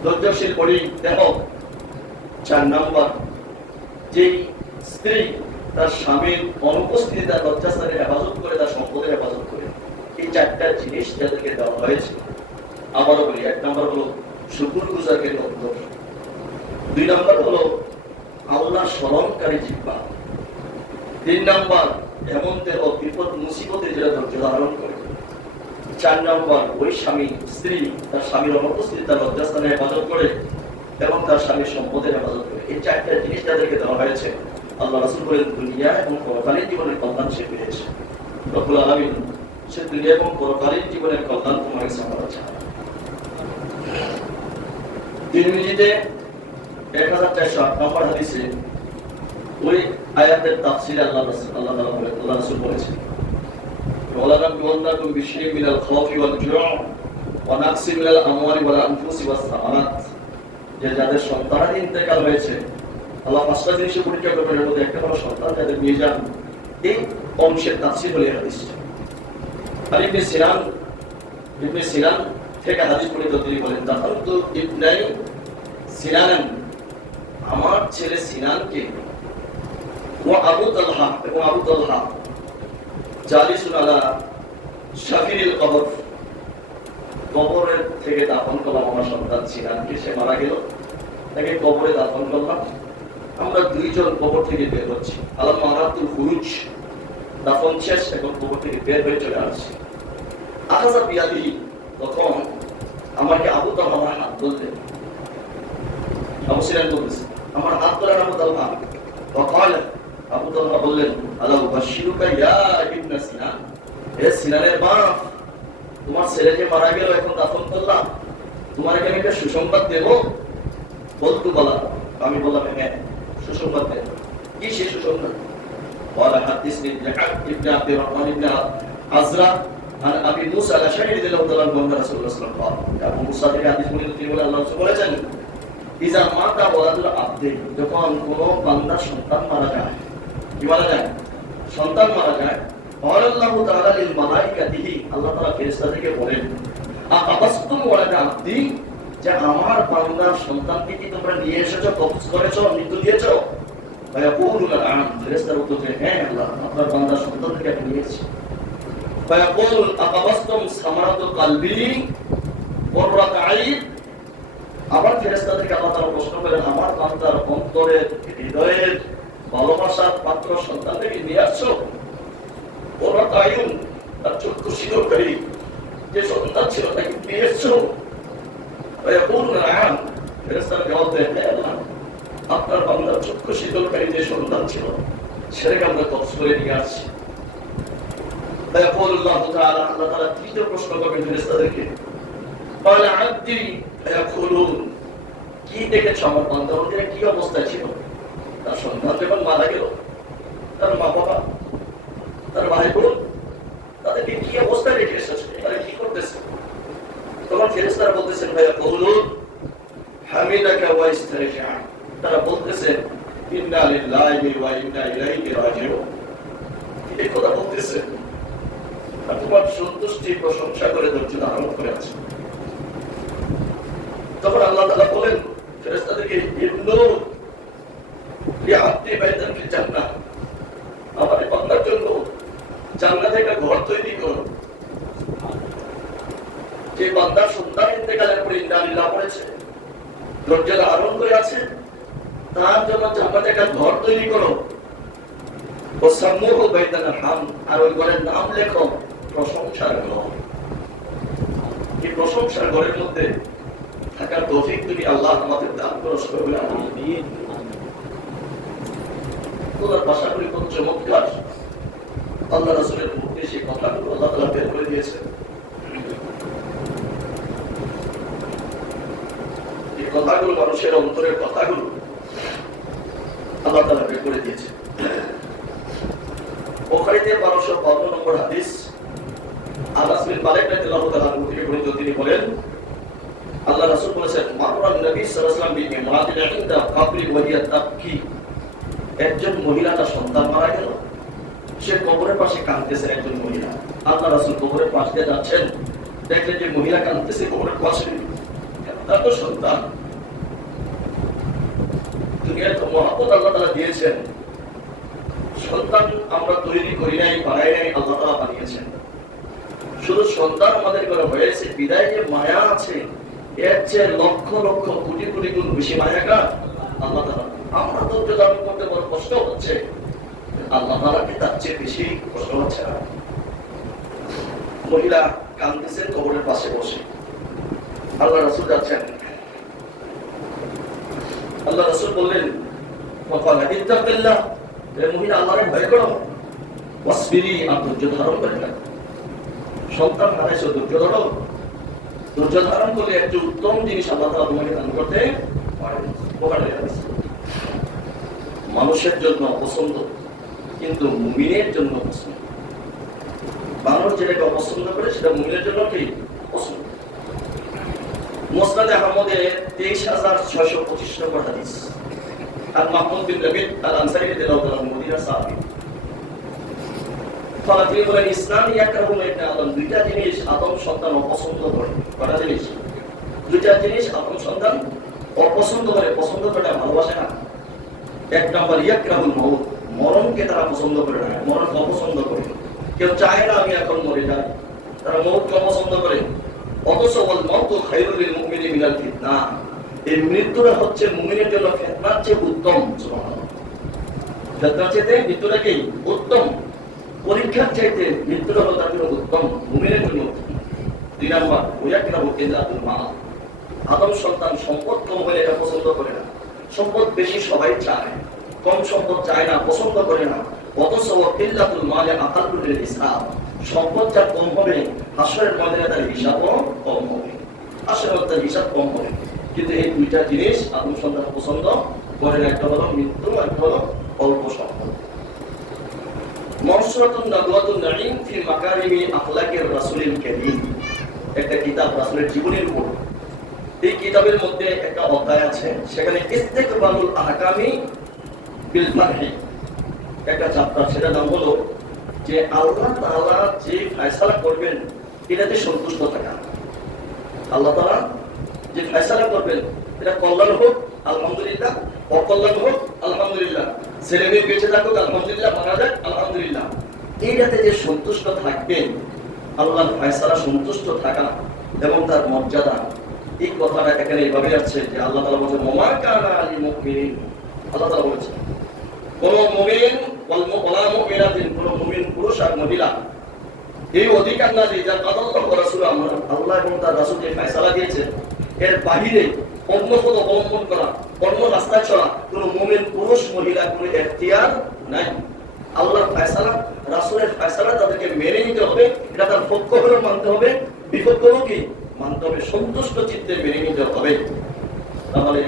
ধৈর্যশীল বডি দেহ। চার নম্বর যেই স্ত্রী তার স্বামীর অনুপস্থিতি তার লজ্জাস্থানের হেফাজত করে, তার সম্পদের হেফাজত করে। এই চারটা জিনিস যাদেরকে দেওয়া হয়েছে, আবারও বলি, এক নম্বর হলো শুকরগুজারকারী অন্তর, দুই নম্বর হলো আল্লাহ স্মরণকারী জিহ্বা, তিন নম্বর এমন দেহ বিপদ মুসিবতে যেটা ধৈর্য ধারণ করে, চার নম্বর ওই স্বামী স্ত্রী তার স্বামীর অনুপস্থিতি তার লজ্জাস্থানে হেফাজত করে এবং তার স্বামীর সম্পদের হেফাজত করে। এই চারটা জিনিস যাদেরকে দেওয়া হয়েছে, আল্লাহ রাসূল বলেন দুনিয়া এবং পরকালীন জীবনের কল্যাণ সে পেয়েছে। রব্বুল আলামিন সে দুনিয়া এবং পরকালীন জীবনের কল্যাণ তোমার কাছে আমরা চাই। তিরমিজিতে 1408 নম্বর হাদিসে ওই আয়াতের তাফসীরে আল্লাহ রাসূল বলেছেন, ওয়ালানাবলুওয়ান্নাকুম বিশাইইন মিনাল খাউফি ওয়াল জুউ ওয়া নাকসিন মিনাল আমওয়ালি ওয়াল আনফুসি ওয়াস সামারাত। যে যাদের সন্তানাদি ইন্তেকাল হয়েছে, আল্লাহ পাঁচটা জিনিসের পরীক্ষা করবেন, এর মধ্যে একটা হলো সন্তান যাদের নিয়ে যান। এই অংশের তাফসীর হলো এই হাদিস। আর ইবনে সিনান থেকে হাদিস পড়ে তিনি বলেন, দাখালতু ইবনাই সিনান, আমার ছেলে সিনানকে, ওয়া আবু তালহা, এবং আবু তালহা জালিসুন আলা শাফিরিল কবর, কবরের থেকে দাফন করলাম আমার সন্তান সিনানকে। সে মারা গেল, তাকে কবরে দাফন করলাম। আমরা দুইজন কবর থেকে বের হচ্ছি, আল্লাহ মারাতুল খুরুজ, দাফন শেষ, এখন কবর থেকে বের হয়ে চলে আসছি। আখাযা বিয়াদিহি, তখন আমাকে আবু তালহা আমার হাত ধরলেন। আবু সিনান বলতেছে, আমার হাত ধরে আবু তালহা, ওয়াকালা, আবু তালহা বললেন, আলা উবাশশিরুকা ইয়া ইবনা সিনান, হে সিনানের বাপ, তোমার ছেলে যে মারা গেল, এখন দাফন করলাম, তোমার এখানে একটা সুসংবাদ দেব। বলতু বলা, আমি বললাম হ্যাঁ, সুসংবাদ দেব। কি সেই সুসংবাদ? قال حدثني ابن عبد الرحمن بن عزرا عن ابي موسى الاشعري رضي الله عنه ان رسول الله صلى الله عليه وسلم قال, আবু মুসা থেকে হাদিস তিনি বলেন, আল্লাহ রাসূল বলেছেন, ইজা মাতা ওয়ালাদুল আবদি, যখন কোনো বান্দার সন্তান মারা যায়, কি মারা যায়? সন্তান মারা যায়, আল্লাহু তাআলা লিল মালাইকাতিহি, আল্লাহ তাআলা ফেরেশতাদেরকে বলেন, আকাবাসতুম ওয়ালাদা আবদি, যে আমার বান্দার সন্তানকে কি তোমরা নিয়ে এসেছো, কবজ করেছো, মৃত্যু দিয়েছো? ফায়াকুলুনা না'আম, ফেরেশতারা উত্তর দেয়, হ্যাঁ আল্লাহ, আপনার বান্দার সন্তানকে আমি নিয়েছি। ফায়াকুল আকাবাসতুম সামারাতুল কলবি কুররাত আইন, আবার ফেরেশতাদেরকে আল্লাহ তাআলা প্রশ্ন করেন, আমার বান্দার অন্তরের হৃদয়ের ভালোবাসার পাত্র সন্তানকে নিয়ে আসছো? কুররাত আইন, তার চক্ষু শীতলকারী যে সন্তান ছিল তাকে নিয়ে এসছো? ফায়াকুলুনা না'আম, ফেরেশতারা জবাব দেয়, হ্যাঁ আল্লাহ, আপনার বান্দার চক্ষু শীতলকারী যে সন্তান ছিল সেটাকে আমরা কবজ করে নিয়ে আসছি। فيقول الله تعالى আল্লাহ তাআলা তৃতীয় প্রশ্ন করবেন ফেরেশতাদেরকে قال عبدي فيقولون কি দেখেছ আমার বান্দাদের কি অবস্থায় ছিল তার সন্তান যখন মারা গেল তার মা বাবা তার ভাই বোন তাদেরকে কি অবস্থায় রেখে এসেছে তারা কি করতেছে তখন ফেরেশতারা বলতেছেন فيقولون حمدك واسترجع তারা বলতেছে ইন্না লিল্লাহি ওয়া ইন্না ইলাইহি রাজিউন এই কথা বলতেছে আর তোমার সন্তুষ্টি প্রশংসা করে ধৈর্য ধারণ করে আছে তখন আল্লাহ তাআলা বলেন ফেরেশতাদেরকে ইবনু লিআবদি বাইতান ফিল জান্নাহ আমার বান্দার জন্য জান্নাতে একটা ঘর তৈরি করো যে বান্দার সন্তান ইন্তেকালের পর ইন্না লিল্লাহ পড়েছে ধৈর্য ধারণ করে আছে তার জন্য জান্নাতে একটা ঘর তৈরি করো ও সাম্মুহু বাইতান হাম আর ওই ঘরের নাম লেখো প্রশংসার ঘর এই প্রশংসার ঘরের মধ্যে থাকার তৌফিক তুমি আল্লাহ আমাদের দান করো সকলে আমিন পুরো ভাষাগুলি কত চমৎকার আল্লাহ রাসূলের মুখে সেই কথাগুলো আল্লাহ তাআলা বের করে দিয়েছে এই কথাগুলো মানুষের অন্তরের কথাগুলো আল্লাহ তাআলা বের করে দিয়েছে বুখারীতে 1252 নম্বর হাদিস আনাস বিন মালিক রাদিয়াল্লাহু তাআলা আনহু থেকে বর্ণিত তিনি বলেন আল্লাহ রাসূল বলেছেন মাররান নবী সাল্লাল্লাহু আলাইহি ওয়াসাল্লাম বিইমরাতিন ইনদা কবরি ওয়া হিয়া তাবকি একজন মহিলা তার সন্তান মারা গেল সে কবরের পাশে কাঁদতেছে একজন মহিলা আল্লাহ রাসূল কবরের পাশ দিয়ে যাচ্ছেন দেখলেন যে মহিলা কাঁদতেছে কবরের পাশে তার তো সন্তান দুনিয়ায় তো মহব্বত আল্লাহ তাআলা দিয়েছেন সন্তান আমরা তৈরি করি নাই বানাই নাই আল্লাহ তাআলা বানিয়েছেন শুধু সন্তান আমাদের ঘরে হয়েছে বিদায় যে মায়া আছে এর চেয়ে লক্ষ লক্ষ কোটি কোটি গুণ বেশি মায়াটা আল্লাহ তাআলা আমরা ধৈর্য ধারণ করতে বড় কষ্ট হচ্ছে আল্লাহ তাআলাকে তার চেয়ে বেশি কষ্ট হচ্ছে না মহিলা কাঁদতেছেন কবরের পাশে বসে আল্লাহ রাসূল যাচ্ছেন আল্লাহ রাসূল বললেন ওয়াকালা ইত্তাকিল্লাহ এ মহিলা আল্লাহর ভয় করো ওয়াসবিরি আর ধৈর্য ধারণ করে না সন্তান হারাইছো ধৈর্য ধরো ধৈর্য ধারণ করলে একটা উত্তম জিনিস আল্লাহ তাআলা তোমাকে দান করতে পারেন বুখারী হাদিস মানুষের জন্য পছন্দ কিন্তু মুমিনের জন্য পছন্দ মানুষ যেটাকে অপছন্দ করে সেটা মুমিনের জন্য কি পছন্দ মুসনাদ আহমদে 23625 নম্বর হাদিস আর মাহমুদ বিন রবিদ আল আনসারী রাদিয়াল্লাহু তাআলা মদিনা সাহাবী ফালাতি বলেন ইসলাম ইয়াকরাহু ইবনে আদম দুইটা জিনিস আদম সন্তান অপছন্দ করে কটা জিনিস দুইটা জিনিস আদম সন্তান অপছন্দ করে পছন্দ করে ভালোবাসে না এক নম্বর ইয়াকরাহুল মাউত মরণকে তারা পছন্দ করে না মরণ অপছন্দ করে কেউ চায় না আমি এখন মরে যাই তারা মরণকে অপছন্দ করে অথচ ওয়াল মাউতু খায়রুল লিল মুমিনি মিনাল ফিতনা এই মৃত্যুটা হচ্ছে মুমিনের জন্য ফিতনার চেয়ে উত্তম সুবহানাল্লাহ ফিতনার চেয়ে মৃত্যুটা কি উত্তম পরীক্ষার চাইতে মৃত্যুটা হলো তার জন্য উত্তম মুমিনের জন্য দুই নম্বর ওয়াকরাহু ইজাতুল মাল আদম সন্তান সম্পদ কম হলে এটা পছন্দ করে না সম্পদ বেশি সবাই চায় কম সম্পদ চায় না পছন্দ করে না অথচ কিল্লাতুল মালে আকালুল হিসাব সম্পদ যা কম হবে হাসরের ময়দানে তার হিসাবও কম হবে হাসরের তার হিসাব কম হবে কিন্তু এই দুইটা জিনিস আদম সন্তান পছন্দ করে না একটা হলো মৃত্যু একটা হলো অল্প সম্পদ মনসুরাতুন নাবওয়াতুন নাঈম ফি মাকারিমি আখলাকির রাসূলিল কারীম একটা কিতাব রাসূলের জীবনের উপর এই কিতাবের মধ্যে একটা অধ্যায় আছে সেখানে ইস্তিকবালুল আহকামি বিল ফারহি একটা চ্যাপ্টার সেটা নাম হলো যে আল্লাহ তাআলা যে ফয়সালা করবেন এটাতে সন্তুষ্ট থাকা আল্লাহ তাআলা যে ফয়সালা করবেন এটা কল্যাণ হোক আলহামদুলিল্লাহ অকল্যাণ হোক আলহামদুলিল্লাহ ছেলে মেয়ে বেঁচে থাকুক আলহামদুলিল্লাহ মারা যাক আলহামদুলিল্লাহ এইটাতে যে সন্তুষ্ট থাকবেন আল্লাহর ফয়সালা সন্তুষ্ট থাকা এবং তার মর্যাদা এই কথাটা এখানে এইভাবে আছে যে আল্লাহ তাআলা বলেন ওমা কানা আলী মুমিনিন আল্লাহ তাআলা বলেছেন কোন মুমিন ওয়ালা মুমিনাতিন কোন মুমিন পুরুষ আর মহিলা এই অধিকার না যে যা আল্লাহ ওয়া রাসূল আল্লাহ এবং তার রাসূল যে ফয়সালা দিয়েছেন এর বাইরে অন্য পথ অবলম্বন করা অন্য রাস্তায় চলা কোন মুমিন পুরুষ মহিলা কোনো এখতিয়ার নাই আল্লাহর ফয়সালা, রাসূলের ফয়সালা তাদেরকে মেনে নিতে হবে। এটা তার পক্ষ হলেও মানতে হবে, বিপক্ষ হলেও কি মানতে হবে, সন্তুষ্ট চিত্তে মেনে নিতে হবে। তাহলে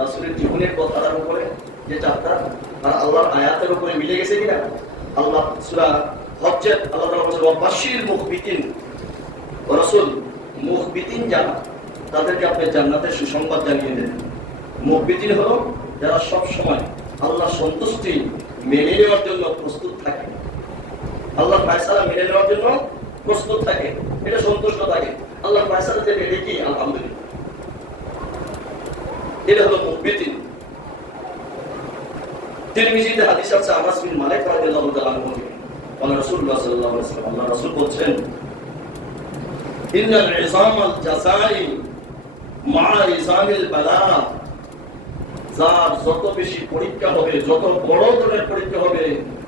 রাসূলের জীবনের কথার উপরে যে চারটা আর আল্লাহর আয়াতের উপরে মিলে গেছে কিনা? আল্লাহ সূরা হজ্জে আল্লাহ তাআলা বলেছেন ওয়াবাশশির মুখবিতিন, রাসূল মুখবিতিন যারা, তাদেরকে আপনি জান্নাতের সুসংবাদ জানিয়ে দেন। মুখবিতিন হলো যারা সব সময় আল্লাহর সন্তুষ্টি মেনে নেওয়ার জন্য প্রস্তুত থাকে, আল্লাহর ফয়সালা মেনে নেওয়ার জন্য প্রস্তুত থাকে, এটা সন্তুষ্ট থাকে। আল্লাহর ফয়সালাতে মেনে কি আলহামদুলিল্লাহ, এটা হলো মুখবিতিন। তিরমিজিতে হাদিস আছে আনাস বিন মালিক রাদিয়াল্লাহু তাআলা আনহু থেকে, বলেন রাসূলুল্লাহ সাল্লাল্লাহু আলাইহি ওয়াসাল্লাম, আল্লাহ রাসূল বলেন ইন্নাল ইযামাল জাযাই মা ইযামিল বালা, যার যত বেশি পরীক্ষা হবে, যত বড় ধরনের পরীক্ষা হবে,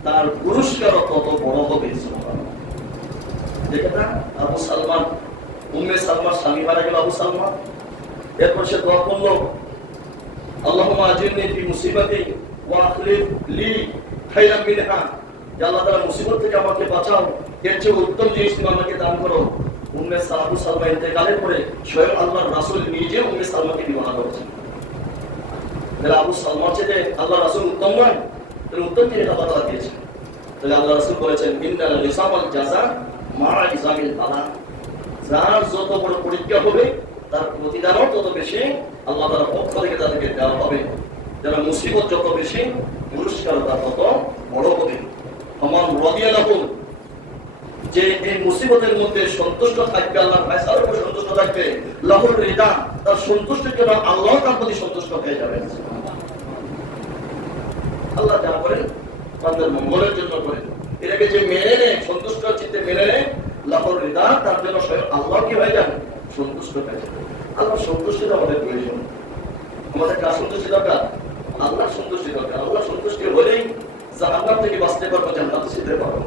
তার পুরস্কারও তত বড় হবে। সুবহানাল্লাহ। দেখেন না, আবু সালমান, উম্মে সালমার স্বামী মারা গেল আবু সালমান, এরপর সে দোয়া করলো আল্লাহুম্মা আজিরনি ফি মুসিবাতি ওয়া আখলিফ লি খায়রাম মিনহা, যে আল্লাহ তাআলা মুসিবত থেকে আমাকে বাঁচাও, এর চেয়ে উত্তম জিনিস তুমি আমাকে দান করো। উম্মে আবু সালমা ইন্তেকালের পরে স্বয়ং আল্লাহর রাসূল নিজে উম্মে সালমাকে বিবাহ করেছেন। তাহলে আবু সালমার চেয়ে আল্লাহ রাসূল উত্তম নয়? তাহলে উত্তম তিনি আল্লাহ তাআলা দিয়েছেন। তাহলে আল্লাহ রাসূল বলেছেন ইন্নাল ইসামাল জাযা মা ইসামিল বালা, যার যত বড় পরীক্ষা হবে তার প্রতিদানও তত বেশি আল্লাহ তাআলার পক্ষ থেকে তাদেরকে দেওয়া হবে। যারা মুসিবত যত বেশি, পুরস্কার তার তত বড় হবে। আমার রাদিয়াল্লাহু, যে এই মুসিবতের মধ্যে সন্তুষ্ট থাকবে, আল্লাহর ফয়সালার উপর সন্তুষ্ট থাকবে, লাহুর রিদা, তার সন্তুষ্টির জন্য আল্লাহ তার প্রতি সন্তুষ্ট হয়ে যাবেন। আল্লাহ যা করেন তাদের মঙ্গলের জন্য করেন, এটাকে যে মেনে নেয়, সন্তুষ্ট চিত্তে মেনে নেয়, লাহুর রিদা, তার জন্য স্বয়ং আল্লাহ কি হয়ে যান? সন্তুষ্ট হয়ে যাবে। আল্লাহ সন্তুষ্টি আমাদের প্রয়োজন। আমাদের কার সন্তুষ্টি দরকার? আল্লাহর সন্তুষ্টি দরকার। আল্লাহ সন্তুষ্টি হলেই জাহান্নাম থেকে বাঁচতে পারবো, জান্নাতে যেতে পারবো।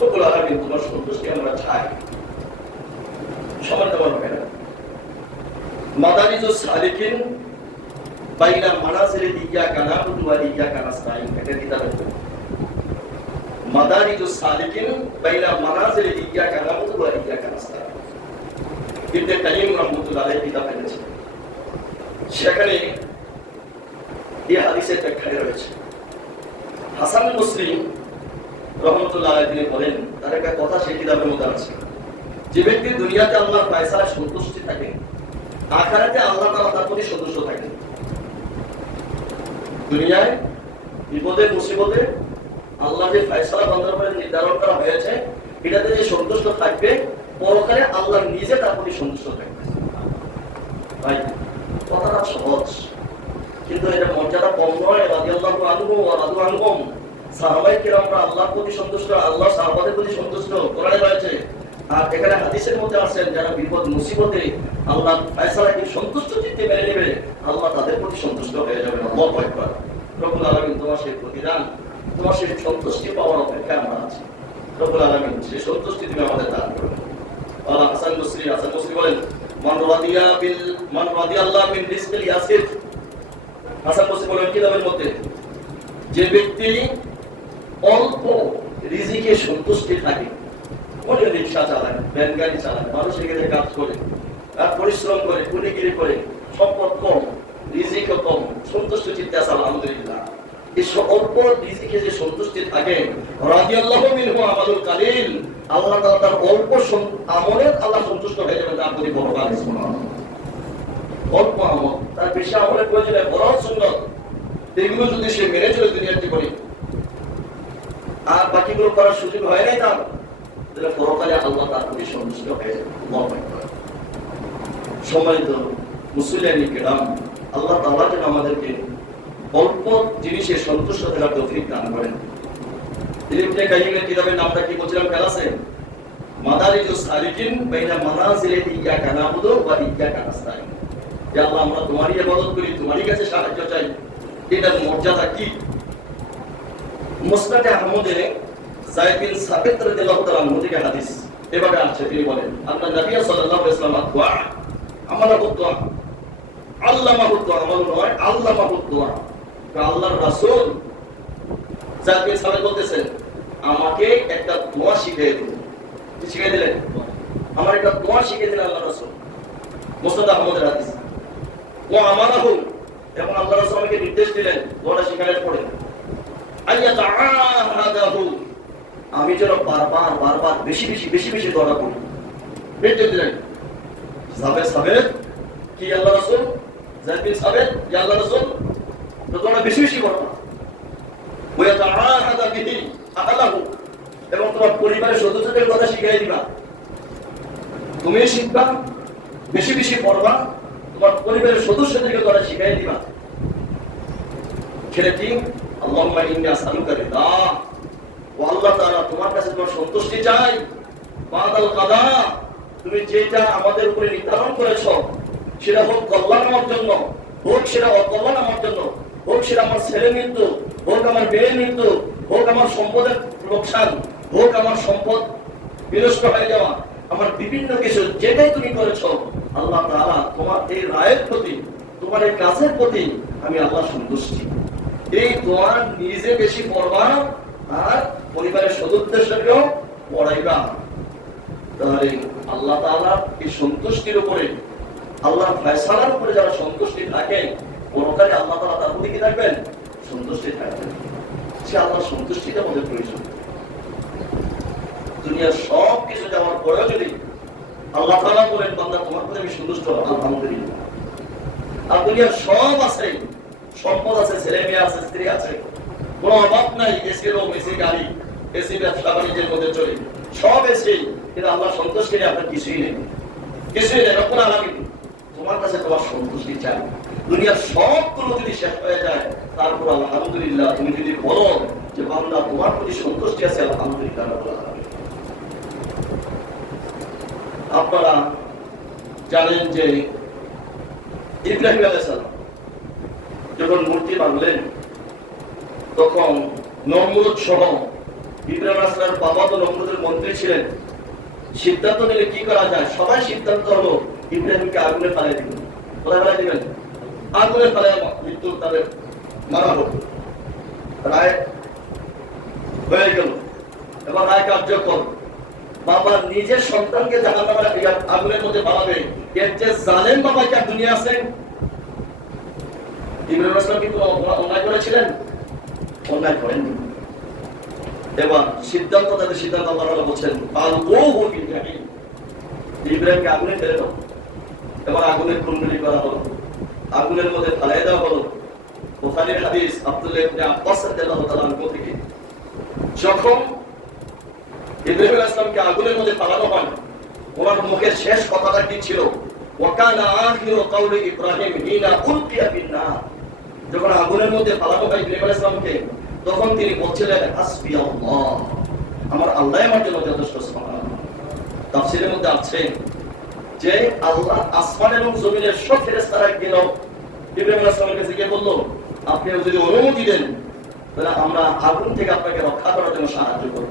রব্বুল আলামিন তোমার সন্তুষ্টি আমরা চাই। সমান দেওয়ার হবে না। মাদারিজুস সালিকিন বাইনা মানাজিলি ইয়্যাকা না'বুদু ওয়া ইয়্যাকা নাস্তাঈন, এটা কিতাবের নাম। মাদারিজুস সালিকিন বাইনা মানাজিলি ইয়্যাকা না'বুদু ওয়া ইয়্যাকা নাস্তাঈন, ইবনে কাইয়িম রাহমাতুল্লাহ আলাইহি কিতাব লিখেছেন। সেখানে এই হাদিসের ব্যাখ্যা রয়েছে। হাসান মুসলিম রহমতুল্লাহ আলাইহি তিনি বলেন, তার একটা কথা সেই কিতাবের মধ্যে আছে, যে ব্যক্তি দুনিয়াতে আল্লাহর ফয়সালায় সন্তুষ্ট থাকে, আখিরাতে আল্লাহ তাআলা তার প্রতি সন্তুষ্ট থাকেন। দুনিয়ায় বিপদে মুসিবতে আল্লাহ যে ফয়সালা বান্দার উপরে নির্ধারণ করা হয়েছে, এটাতে যে সন্তুষ্ট থাকবে, পরকালে আল্লাহ নিজে তার প্রতি সন্তুষ্ট থাকবে। ভাই কথাটা সহজ, কিন্তু এটা মর্যাদা কম নয়। রাদিয়াল্লাহু আনহু ওয়া রাদু আনহুম, সাহাবায়ে কেরামরা আল্লাহর প্রতি সন্তুষ্ট, আল্লাহ সাহাবাদের প্রতি সন্তুষ্ট, কোরআনে রয়েছে। আর এখানে হাদিসের মধ্যে আছেন, যারা বিপদ মুসিবতে আল্লাহর ফয়সালাকে সন্তুষ্ট চিত্তে মেনে নেবে, আল্লাহ তাদের প্রতি সন্তুষ্ট হয়ে যাবেন। আল্লাহু আকবার। রব্বুল আলামিন তোমার সেই প্রতিদান, তোমার সেই সন্তুষ্টি পাওয়ার অপেক্ষায় আমরা আছি। রব্বুল আলামিন সেই সন্তুষ্টি তুমি আমাদের দান করুন। আল্লাহ হাসান বসরি বলেন, মান রাদিয়াল্লাহু মিন রিজকিল ইয়াসির। হাসান বসরি বলেন কিতাবের মধ্যে, যে ব্যক্তি অল্প রিজিকে সন্তুষ্টি থাকে, মনে রিক্সা চালায়, ভ্যান গাড়ি চালায়, মানুষের কাছে কাজ করে, আর পরিশ্রম করে, কুলিগিরি করে, সম্পদ কম, রিজিক কম, সন্তুষ্ট চিত্তে আছে আলহামদুলিল্লাহ, এই অল্প রিজিকে যে সন্তুষ্টি থাকে, রাদিয়াল্লাহু মিনহু আমালুল কালিল, আল্লাহ তাআলা তার অল্প আমলে আল্লাহ সন্তুষ্ট হয়ে যাবেন, তার প্রতি বড় অল্প আমল, তার বেশি আমলের প্রয়োজন নেই, বড় সুন্নাত, এগুলো যদি সে মেনে চলে দুনিয়ার জীবনে, আর বাকিগুলো করার সুযোগ হয় নাই তার, তাহলে পরকালে আল্লাহ তার প্রতি সন্তুষ্ট হয়ে যাবে। সম্মানিত মুসলিম কিরাম, আল্লাহ তাআলা যেন আমাদেরকে অল্প জিনিসে সন্তুষ্ট থাকার তৌফিক দান করেন। ইবনে কাইয়িমের কিতাবের নামটা কি বলছিলাম ক্লাসে? মাদারিজুস সালিকিন বাইনা মানাজিলি ইয়্যাকা না'বুদু ওয়া ইয়্যাকা নাস্তাঈন। যে আল্লাহ আমরা তোমারই ইবাদত করি, তোমারই কাছে সাহায্য চাই, এটার মর্যাদা কি? মুসনাদে আহমদে যায়েদ বিন সাবিত রাদিয়াল্লাহু তাআলা আনহু থেকে হাদিস এভাবে আসছে, তিনি বলেন, আল্লাহ নবী সাল্লাল্লাহু আলাইহি ওয়াসাল্লাম দোয়া, আমালাহু দোয়া, আল্লামাহু দোয়া, আমল নয়, আল্লামাহু দোয়া। আল্লাহর রাসূল যাকে সাহেব বলতেছেন আমাকে একটা দোয়া শিখিয়ে দিন। কি শিখিয়ে দিলেন? আমার একটা দোয়া শিখিয়ে দিলেন আল্লাহ রাসূল। মুসনাদ আহমদের হাদিস। ও আমানাহু, এবং আল্লাহ রাসূল আমাকে নির্দেশ দিলেন দোয়াটা শিখানোর পরে আইয়াতাআহাদাহু, আমি যেন বারবার বেশি দোয়া করি। নির্দেশ দিলেন সাবেত কি আল্লাহ রাসূল, যাবির সাবেত কি আল্লাহ রাসূল, তো দোয়াটা বেশি করবা। ওয়াতাআহাদা বিহি আহলাহু, এবং তোমার পরিবারের সদস্যদের কথা শিখিয়ে দিবা। তুমি শিখবা, বেশি পড়বা, তোমার পরিবারের সদস্যদেরকে কথা শিখিয়ে দিবা। সেটা কি? আল্লাহুম্মা ইন্নী আসআলুকা রিদা, ও আল্লাহ তাআলা তোমার কাছে তোমার সন্তুষ্টি চাই। বাদাল কাদা, তুমি যেটা আমাদের উপরে নির্ধারণ করেছো সেটা হোক কল্যাণ আমার জন্য, হোক সেটা অকল্যাণ আমার জন্য, হোক সেটা আমার ছেলে মৃত্যু, হোক আমার মেয়ের মৃত্যু, হোক আমার সম্পদের লোকসান, হোক আমার সম্পদ বিনষ্ট হয়ে যাওয়া, আমার বিভিন্ন কিছু যেটাই তুমি করেছো আল্লাহ তাআলা তোমার এই রায়ের প্রতি, তোমার এই কাজের প্রতি আমি আল্লাহ সন্তুষ্টি। এই দোয়া নিজে বেশি পড়বা আর পরিবারের সদস্যদেরকেও পড়াইবা। তাহলে আল্লাহ তাআলার এই সন্তুষ্টির উপরে, আল্লাহর ফয়সালার উপরে যারা সন্তুষ্টি থাকে পরকালে আল্লাহ তাআলা তার প্রতি কি থাকবেন? সন্তুষ্টি থাকবেন। সে আল্লাহর সন্তুষ্টিটা আমাদের প্রয়োজন। দুনিয়ার সব কিছু যাওয়ার পরেও যদি আল্লাহ তাআলা বলেন বান্দা তোমার প্রতি আমি সন্তুষ্ট, আলহামদুলিল্লাহ। আর দুনিয়ার সব আছে, সম্পদ আছে, ছেলে মেয়ে আছে, স্ত্রী আছে, কোনো অভাব নাই, এসি রুম, এসি গাড়ি, এসি ব্যবসা বাণিজ্যের মধ্যে চলে, সব এসি, কিন্তু আল্লাহ সন্তুষ্টি নেই, আপনার কিছুই নেই, রব্বুল আলামিন তোমার কাছে তোমার সন্তুষ্টি চাই। দুনিয়ার সবগুলো যদি শেষ হয়ে যায় তারপর আলহামদুলিল্লাহ তুমি যদি বলো যে বান্দা তোমার প্রতি সন্তুষ্টি আছে, আলহামদুলিল্লাহ রব্বুল আলামিন। আপনারা জানেন যে ইব্রাহিম আলাইহিস সালাম যখন মূর্তি বানালেন তখন নমরুদ সহ, ইব্রাহিম আলাইহিস সালামের বাবা তো নমরুদের মন্ত্রী ছিলেন, সিদ্ধান্ত নিলে কি করা যায়? সবাই সিদ্ধান্ত হলো ইব্রাহিমকে আগুনে ফেলাই দিবেন। কোথায় ফেলাই দিবেন? আগুনে ফেলাই মৃত্যু তাদের মারা হোক। রায় হয়ে গেল, এবার রায় কার্যকর। বাবা নিজের সন্তানকে জাহান্নামের আগুনের মধ্যে ফালাবে, এর যে জালেম বাবা কি আর দুনিয়া আছে? ইব্রাহিম আলাইহিস সালাম কিন্তু অন্যায় করেছিলেন? অন্যায় করেননি। এবার সিদ্ধান্ত, তাদের সিদ্ধান্ত আল্লাহ তাআলা বলেন আলকুহু ফিল জাহিম, ইব্রাহিমকে আগুনে ফেলে দাও। এবার আগুনের কুণ্ডলী করা হলো, আগুনের মধ্যে ফেলাই দেওয়া হলো। বুখারীর হাদিস আব্দুল্লাহ ইবনে আব্বাস রাদিয়াল্লাহু তাআলা আনহু থেকে, যখন ইব্রাহিম আলাইহিস সালামকে আগুনের মধ্যে ফেলানো হয় ওনার মুখের শেষ কথাটা কি ছিল? ওয়াকানা আখিরু কাউলি ইব্রাহিম হিনা উলকিয়া ফিন নার, যখন আগুনের মধ্যে ফেলানো হয় ইব্রাহিম আলাইহিস সালামকে তখন তিনি বলছিলেন হাসবি আল্লাহ, আমার আল্লাহ আমার জন্য যথেষ্ট। সুবহানাল্লাহ। তাফসীরের মধ্যে আছে যে আল্লাহ আসমান এবং জমিনের সব ফেরেশতারা গেল ইব্রাহিম আলাইহিস সালামের কাছে গিয়ে বলল আপনি যদি অনুমতি দেন তাহলে আমরা আগুন থেকে আপনাকে রক্ষা করার জন্য সাহায্য করব।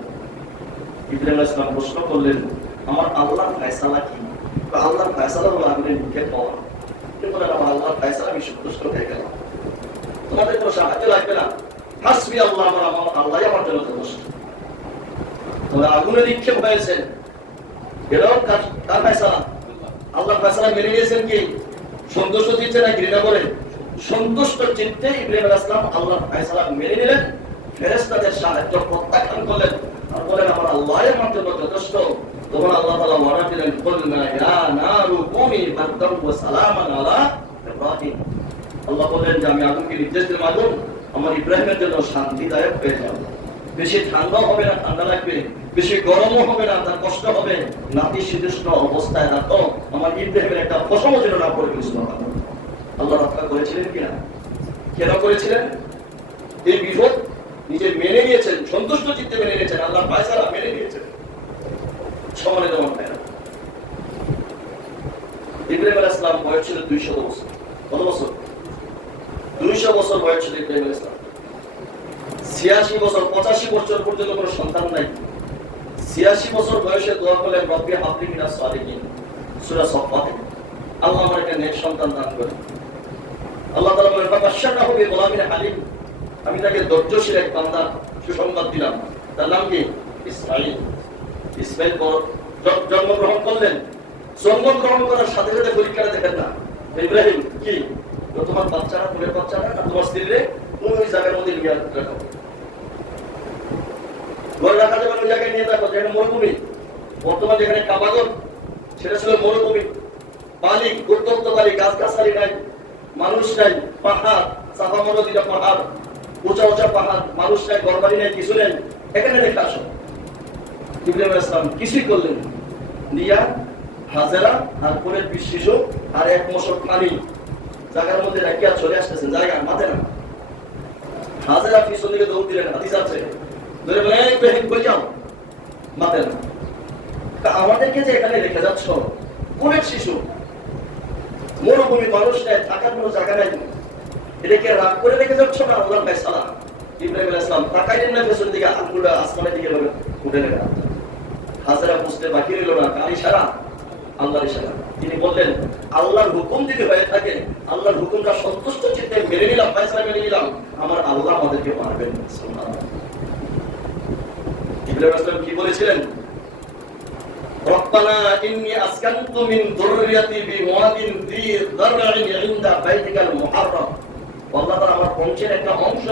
ইব্রাহিম আলাইহিস সালাম প্রশ্ন করলেন আমার আল্লাহর ফয়সালা কি? আল্লাহর ফয়সালা হলো আগুনের মুখে পাওয়া। কিন্তু আমার আল্লাহর ফয়সালা আমি সন্তুষ্ট হয়ে গেলাম, তোমাদের কোনো সাহায্য লাগবে না, হাসবি আল্লাহ, আমার আল্লাহই আমার জন্য যথেষ্ট। তবে আগুনে নিক্ষেপ হয়েছে, এটাও কার ফয়সালা? আল্লাহর ফয়সালা মেনে নিয়েছেন কি? সন্তুষ্ট চিত্তে না ঘৃণা করে? সন্তুষ্ট চিত্তে ইব্রাহিম আলাইহিস সালাম আল্লাহর ফয়সালা মেনে নিলেন, ফেরেশতাদের সাহায্য প্রত্যাখ্যান করলেন আর বলেন আমার আল্লাহই আমার জন্য যথেষ্ট। তখন আল্লাহ তাআলা ওয়াদা দিলেন কুলনা ইয়া নারু কুনি বারদান ওয়া সালামান আলা ইব্রাহিম, আল্লাহ বলেন যে আমি আগুনকে নির্দেশ দিলাম আগুন আমার ইব্রাহিমের জন্য শান্তিদায়ক হয়ে যাবে, বেশি ঠান্ডাও হবে না, ঠান্ডা লাগবে, বেশি গরমও হবে না, তার কষ্ট হবে, নাতিশীতোষ্ণ অবস্থায় রাখো আমার ইব্রাহিমের একটা ফসল যেন না পড়ে গেছিল। আল্লাহ রক্ষা করেছিলেন কিনা? কেন করেছিলেন? এই বিপদ নিজে মেনে নিয়েছেন, সন্তুষ্ট চিত্তে মেনে নিয়েছেন, আল্লাহ ফয়সালা মেনে নিয়েছেন। সম্মানিত ভাইরা, ইব্রাহিম আলাইহিস সালাম বয়স ছিল 200 বছর। কত বছর? 200 বছর বয়স ছিল ইব্রাহিম আলাইহিস সালাম। 86 বছর 85 বছর পর্যন্ত কোনো সন্তান নাই। 86 বছর বয়সে দোয়া করলেন রব্বি হাবলি মিনাস সালিহিন, সূরা সাফফাত। আল্লাহ আমার একটা নেক সন্তান দান করেন। আল্লাহ তাআলা বলেন ফাবাশশারনাহু বিগুলামিন হালিম, আমি তাকে ধৈর্যশীল এক বান্দা সুসংবাদ দিলাম। তার নাম কি? ইসমাইল। ইসমাইল জন্মগ্রহণ করলেন। জন্মগ্রহণ করার সাথে সাথে পরীক্ষাটা দেখেন না, ইব্রাহিম কি তোমার বাচ্চারা, ফুলের বাচ্চারা না তোমার স্ত্রীরে ওই জায়গার মধ্যে নিয়ে রাখো, ঘরে রাখা যাবে ওই জায়গায় নিয়ে রাখো, যেখানে মরুভূমি। বর্তমান যেখানে কাবাগর, সেটা ছিল মরুভূমি, বালি, উত্তপ্ত বালি, গাছগাছালি নাই, মানুষ নাই, পাহাড়, চাপা মরো দুটা পাহাড়, উঁচা উঁচা পাহাড়, মানুষ নাই, ঘরবাড়ি নাই, কিছু নেই, এখানে রেখে আসো। ইব্রাহিম আলাইহিস সালাম কিছুই করলেন, নিয়া হাজেরা আর কোলের 20 শিশু আর এক মশক পানি জায়গার মধ্যে রাখিয়া চলে আসতেছেন, জায়গা মাথে না। হাজেরা পিছন দিকে দৌড় দিলেন, হাদিস আছে, ধরে বলে ইব্রাহিম কই যাও, মাথে না। আমাদেরকে যে এখানে রেখে যাচ্ছ, কোলের শিশু, মরুভূমি, মানুষ নেই, থাকার কোনো জায়গা নাই, এটাকে রাগ করে রেখে যাচ্ছ না? আল্লাহর ফয়সালা। ইব্রাহিম আলাইহিস সালাম তাকাইলেন না পেছন দিকে, আঙ্গুলটা আসমানের দিকে উঠে গেল। হাজেরা বুঝতে বাকি রইল না, কার ইশারা? আল্লাহর ইশারা। তিনি বললেন আল্লাহর হুকুম যদি হয়ে থাকে, আল্লাহর হুকুমটা সন্তুষ্ট চিত্তে মেনে নিলাম, ফয়সালা মেনে নিলাম, আমার আল্লাহ আমাদেরকে পারবেন। সুবহানাল্লাহ। ইব্রাহিম আলাইহিস সালাম কি বলেছিলেন? রব্বানা ইন্নী আসকানতু মিন যুররিয়াতি বিওয়াদিন যী যার'ইন ইনদা বাইতিকাল মুহাররাম। আল্লাহ তাআলা আমার বংশের একটা অংশ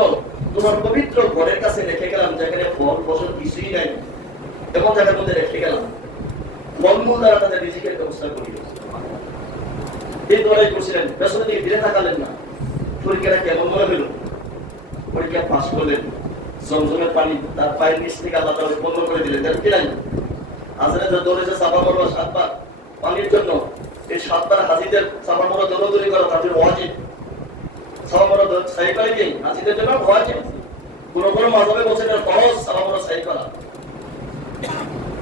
তোমার পবিত্র ঘরের কাছে রেখে গেলাম, যেখানে ফল ফসল কিছুই নাই, এমন জায়গার মধ্যে রেখে গেলাম, ফলমূল দ্বারা তাদের রিজিকের ব্যবস্থা করি। এই দোয়াই করছিলেন, পেছনে দিকে ফিরে তাকালেন না। পরীক্ষাটা কেমন মনে হলো? পরীক্ষা পাস করলেন, জমজমের পানি তার পায়ের নিচ থেকে আল্লাহ তাআলা বন্ধ করে দিলেন। দেন কি নাই? হাজরে যে দৌড়েছে চাপা মরবা 7 বার পানির জন্য, এই 7 বার হাজিদের চাপা মরা দৌড়াদৌড়ি করা তাদের ওয়াজিব। চাপা মরা সাই করে কি হাজিদের জন্য ওয়াজিব। কোন কোন মাযহাবে বলছেন এটা ফরজ চাপা মরা সাই করা।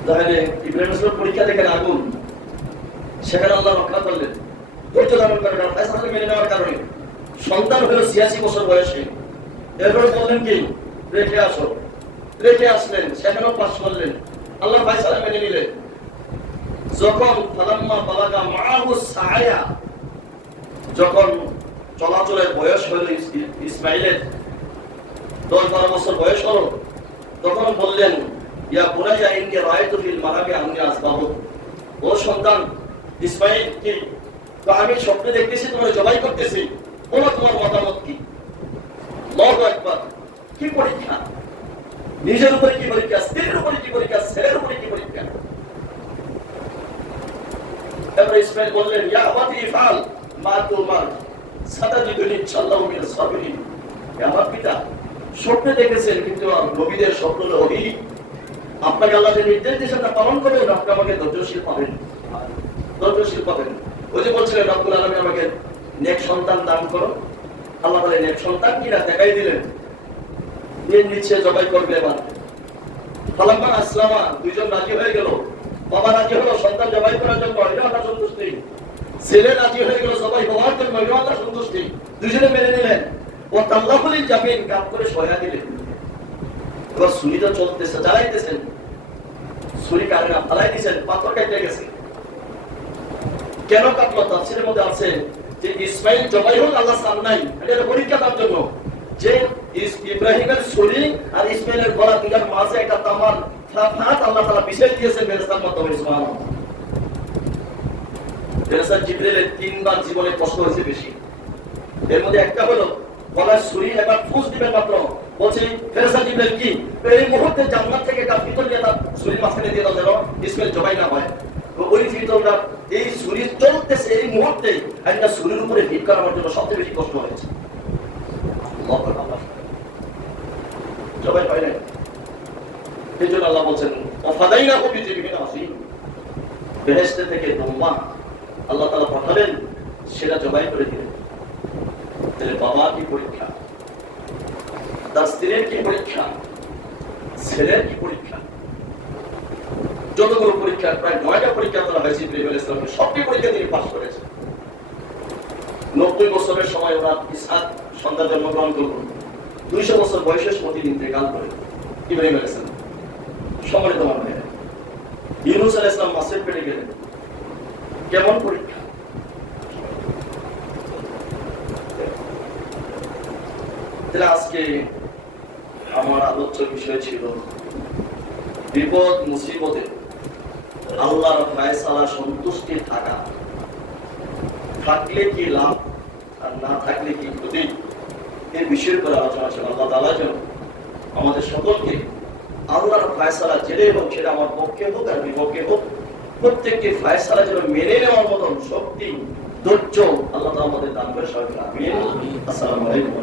তাহলে ইব্রাহিম আলাইহিস পরীক্ষা দেখেন আগুন, সেখানে আল্লাহ রক্ষা করলেন, ধৈর্য ধারণ করার কারণে, ফয়সালা মেনে নেওয়ার কারণে। সন্তান হলো 86 বছর বয়সে, এরপরে বললেন কি রেখে আসো, রেখে আসলেন, সেখানেও পাস করলেন, আল্লাহ ফয়সালা মেনে নিলেন। যখন ফালাম্মা বালাগা মাআহু সায়া, যখন চলাচলের বয়স হলো ইসমাইলের, 10-12 বছর বয়স হলো, তখন বললেন ইয়া বুনাইয়া ইন্নী রাআইতু ফিল মানামি আন্নী আসবাহু। ও সন্তান ইসমাইল, কি তো আমি স্বপ্নে দেখতেছি তোমার জবাই করতেছি, বলো তোমার মতামত কি? আল্লাহু আকবার। কি পরীক্ষা! নিজের উপরে কি পরীক্ষা, স্ত্রীর উপরে কি পরীক্ষা, ছেলের উপরে কি পরীক্ষা! এবার ইসমাইল বললেন ইয়া আবাতি ইফআল মা তুমার সাতাজিদুনি ইনশাআল্লাহু মিনাস সাবিরিন। আমার পিতা স্বপ্নে দেখেছেন, কিন্তু নবীদের স্বপ্ন হলো ওহী। আপনাকে আল্লাহ যে নির্দেশ দিয়েছেন তা পালন করবেন, আপনি আমাকে ধৈর্যশীল পাবেন, ধৈর্যশীল পাবেন। ওই যে বলছিলেন রব্বুল আলামিন আমাকে নেক সন্তান দান করো, আল্লাহ তাআলা নেক সন্তান কিনা দেখাই দিলেন। এর নিচে জবাই করবে। এবার ফালাম্মা আসলামা, দুইজন রাজি হয়ে গেল, বাবা রাজি হলো সন্তান জবাই করার জন্য, এটা আল্লাহ সন্তুষ্টি। ছেলে রাজি হয়ে গেল জবাই হওয়ার জন্য, এটা আল্লাহ সন্তুষ্টি। দুইজনে মেনে নিলেন। ও তাল্লাহুল জামিন, কাপ করে সয়া দিলেন। এবার ছুরিটা চলতেছে, চালাইতেছেন, ছুরি কাটে না, ফালাই দিয়েছেন, পাথর কেটে গেছে। কেন কাটলো? তাফসীরের মধ্যে আছে যে ইসমাইল জবাই হল আল্লাহ চান নাই, এটা পরীক্ষা তার জন্য, যে ইব্রাহিমের ছুরি আর ইসমাইলের গলা দুটার মাঝে একটা তামার ফাঁক আল্লাহ তাআলা বিছিয়ে দিয়েছেন ফেরেশতার মাধ্যমে। সুবহানাল্লাহ। ফেরেশতা জিবরিলের 3 বার জীবনে কষ্ট হয়েছে বেশি। এর মধ্যে একটা হলো গলায় ছুরি একবার ফুস দিবেন মাত্র, বলছে ফেরেশতা জিবরিল কি এই মুহূর্তে জান্নাত থেকে একটা পিতল দিয়ে তার ছুরির মাঝখানে দিয়ে দাও, যেন ইসমাইল জবাই না হয়। ওই পিতলটা এই ছুরি চলতেছে, এই মুহূর্তে একটা ছুরির উপরে হিট করার জন্য সবচেয়ে বেশি কষ্ট হয়েছে। জবাই পায় নাই। এই জন্য আল্লাহ বলছেন ওয়াফাদাইনাহু বিযিবহিন আযীম। বেহেশত থেকে দুম্বা আল্লাহ তাআলা পাঠালেন, সেটা জবাই করে দিলেন। তাহলে বাবা কি পরীক্ষা, তার স্ত্রীর কি পরীক্ষা, ছেলের কি পরীক্ষা, যতগুলো পরীক্ষা, প্রায় 9টা পরীক্ষা করা হয়েছে ইব্রাহিম আলাইহিস সালামকে, সবটি পরীক্ষা তিনি পাস করেছেন। 90 বছরের সময় ওরা ইসহাক সন্তান জন্মগ্রহণ করলেন। 200 বছর বয়সে প্রতিদিন ইন্তেকাল করে ইব্রাহিম আলাইহিস সালাম। সম্মানিত মানুষ, ইউনূস আলাইহিস সালাম মাছের পেটে গেলেন। কেমন পরীক্ষা! তাহলে আজকে আমার আলোচ্য বিষয় ছিল বিপদ মুসিবতে আল্লাহর ফয়সালা সন্তুষ্টি থাকা, থাকলে কি লাভ আর না থাকলে কি ক্ষতি, এই বিষয়ের উপর আলোচনা ছিল। আল্লাহ তাআলা যেন আমাদের সকলকে আল্লাহর ফয়সালা জেনে হোক, সেটা আমার পক্ষে হোক আর বিপক্ষে হোক, প্রত্যেকটি ফয়সালা যেন মেনে নেওয়ার মতন শক্তি, ধৈর্য আল্লাহ তাআলা আমাদের দান করে। সবাইকে আমিন। আসসালামু আলাইকুম।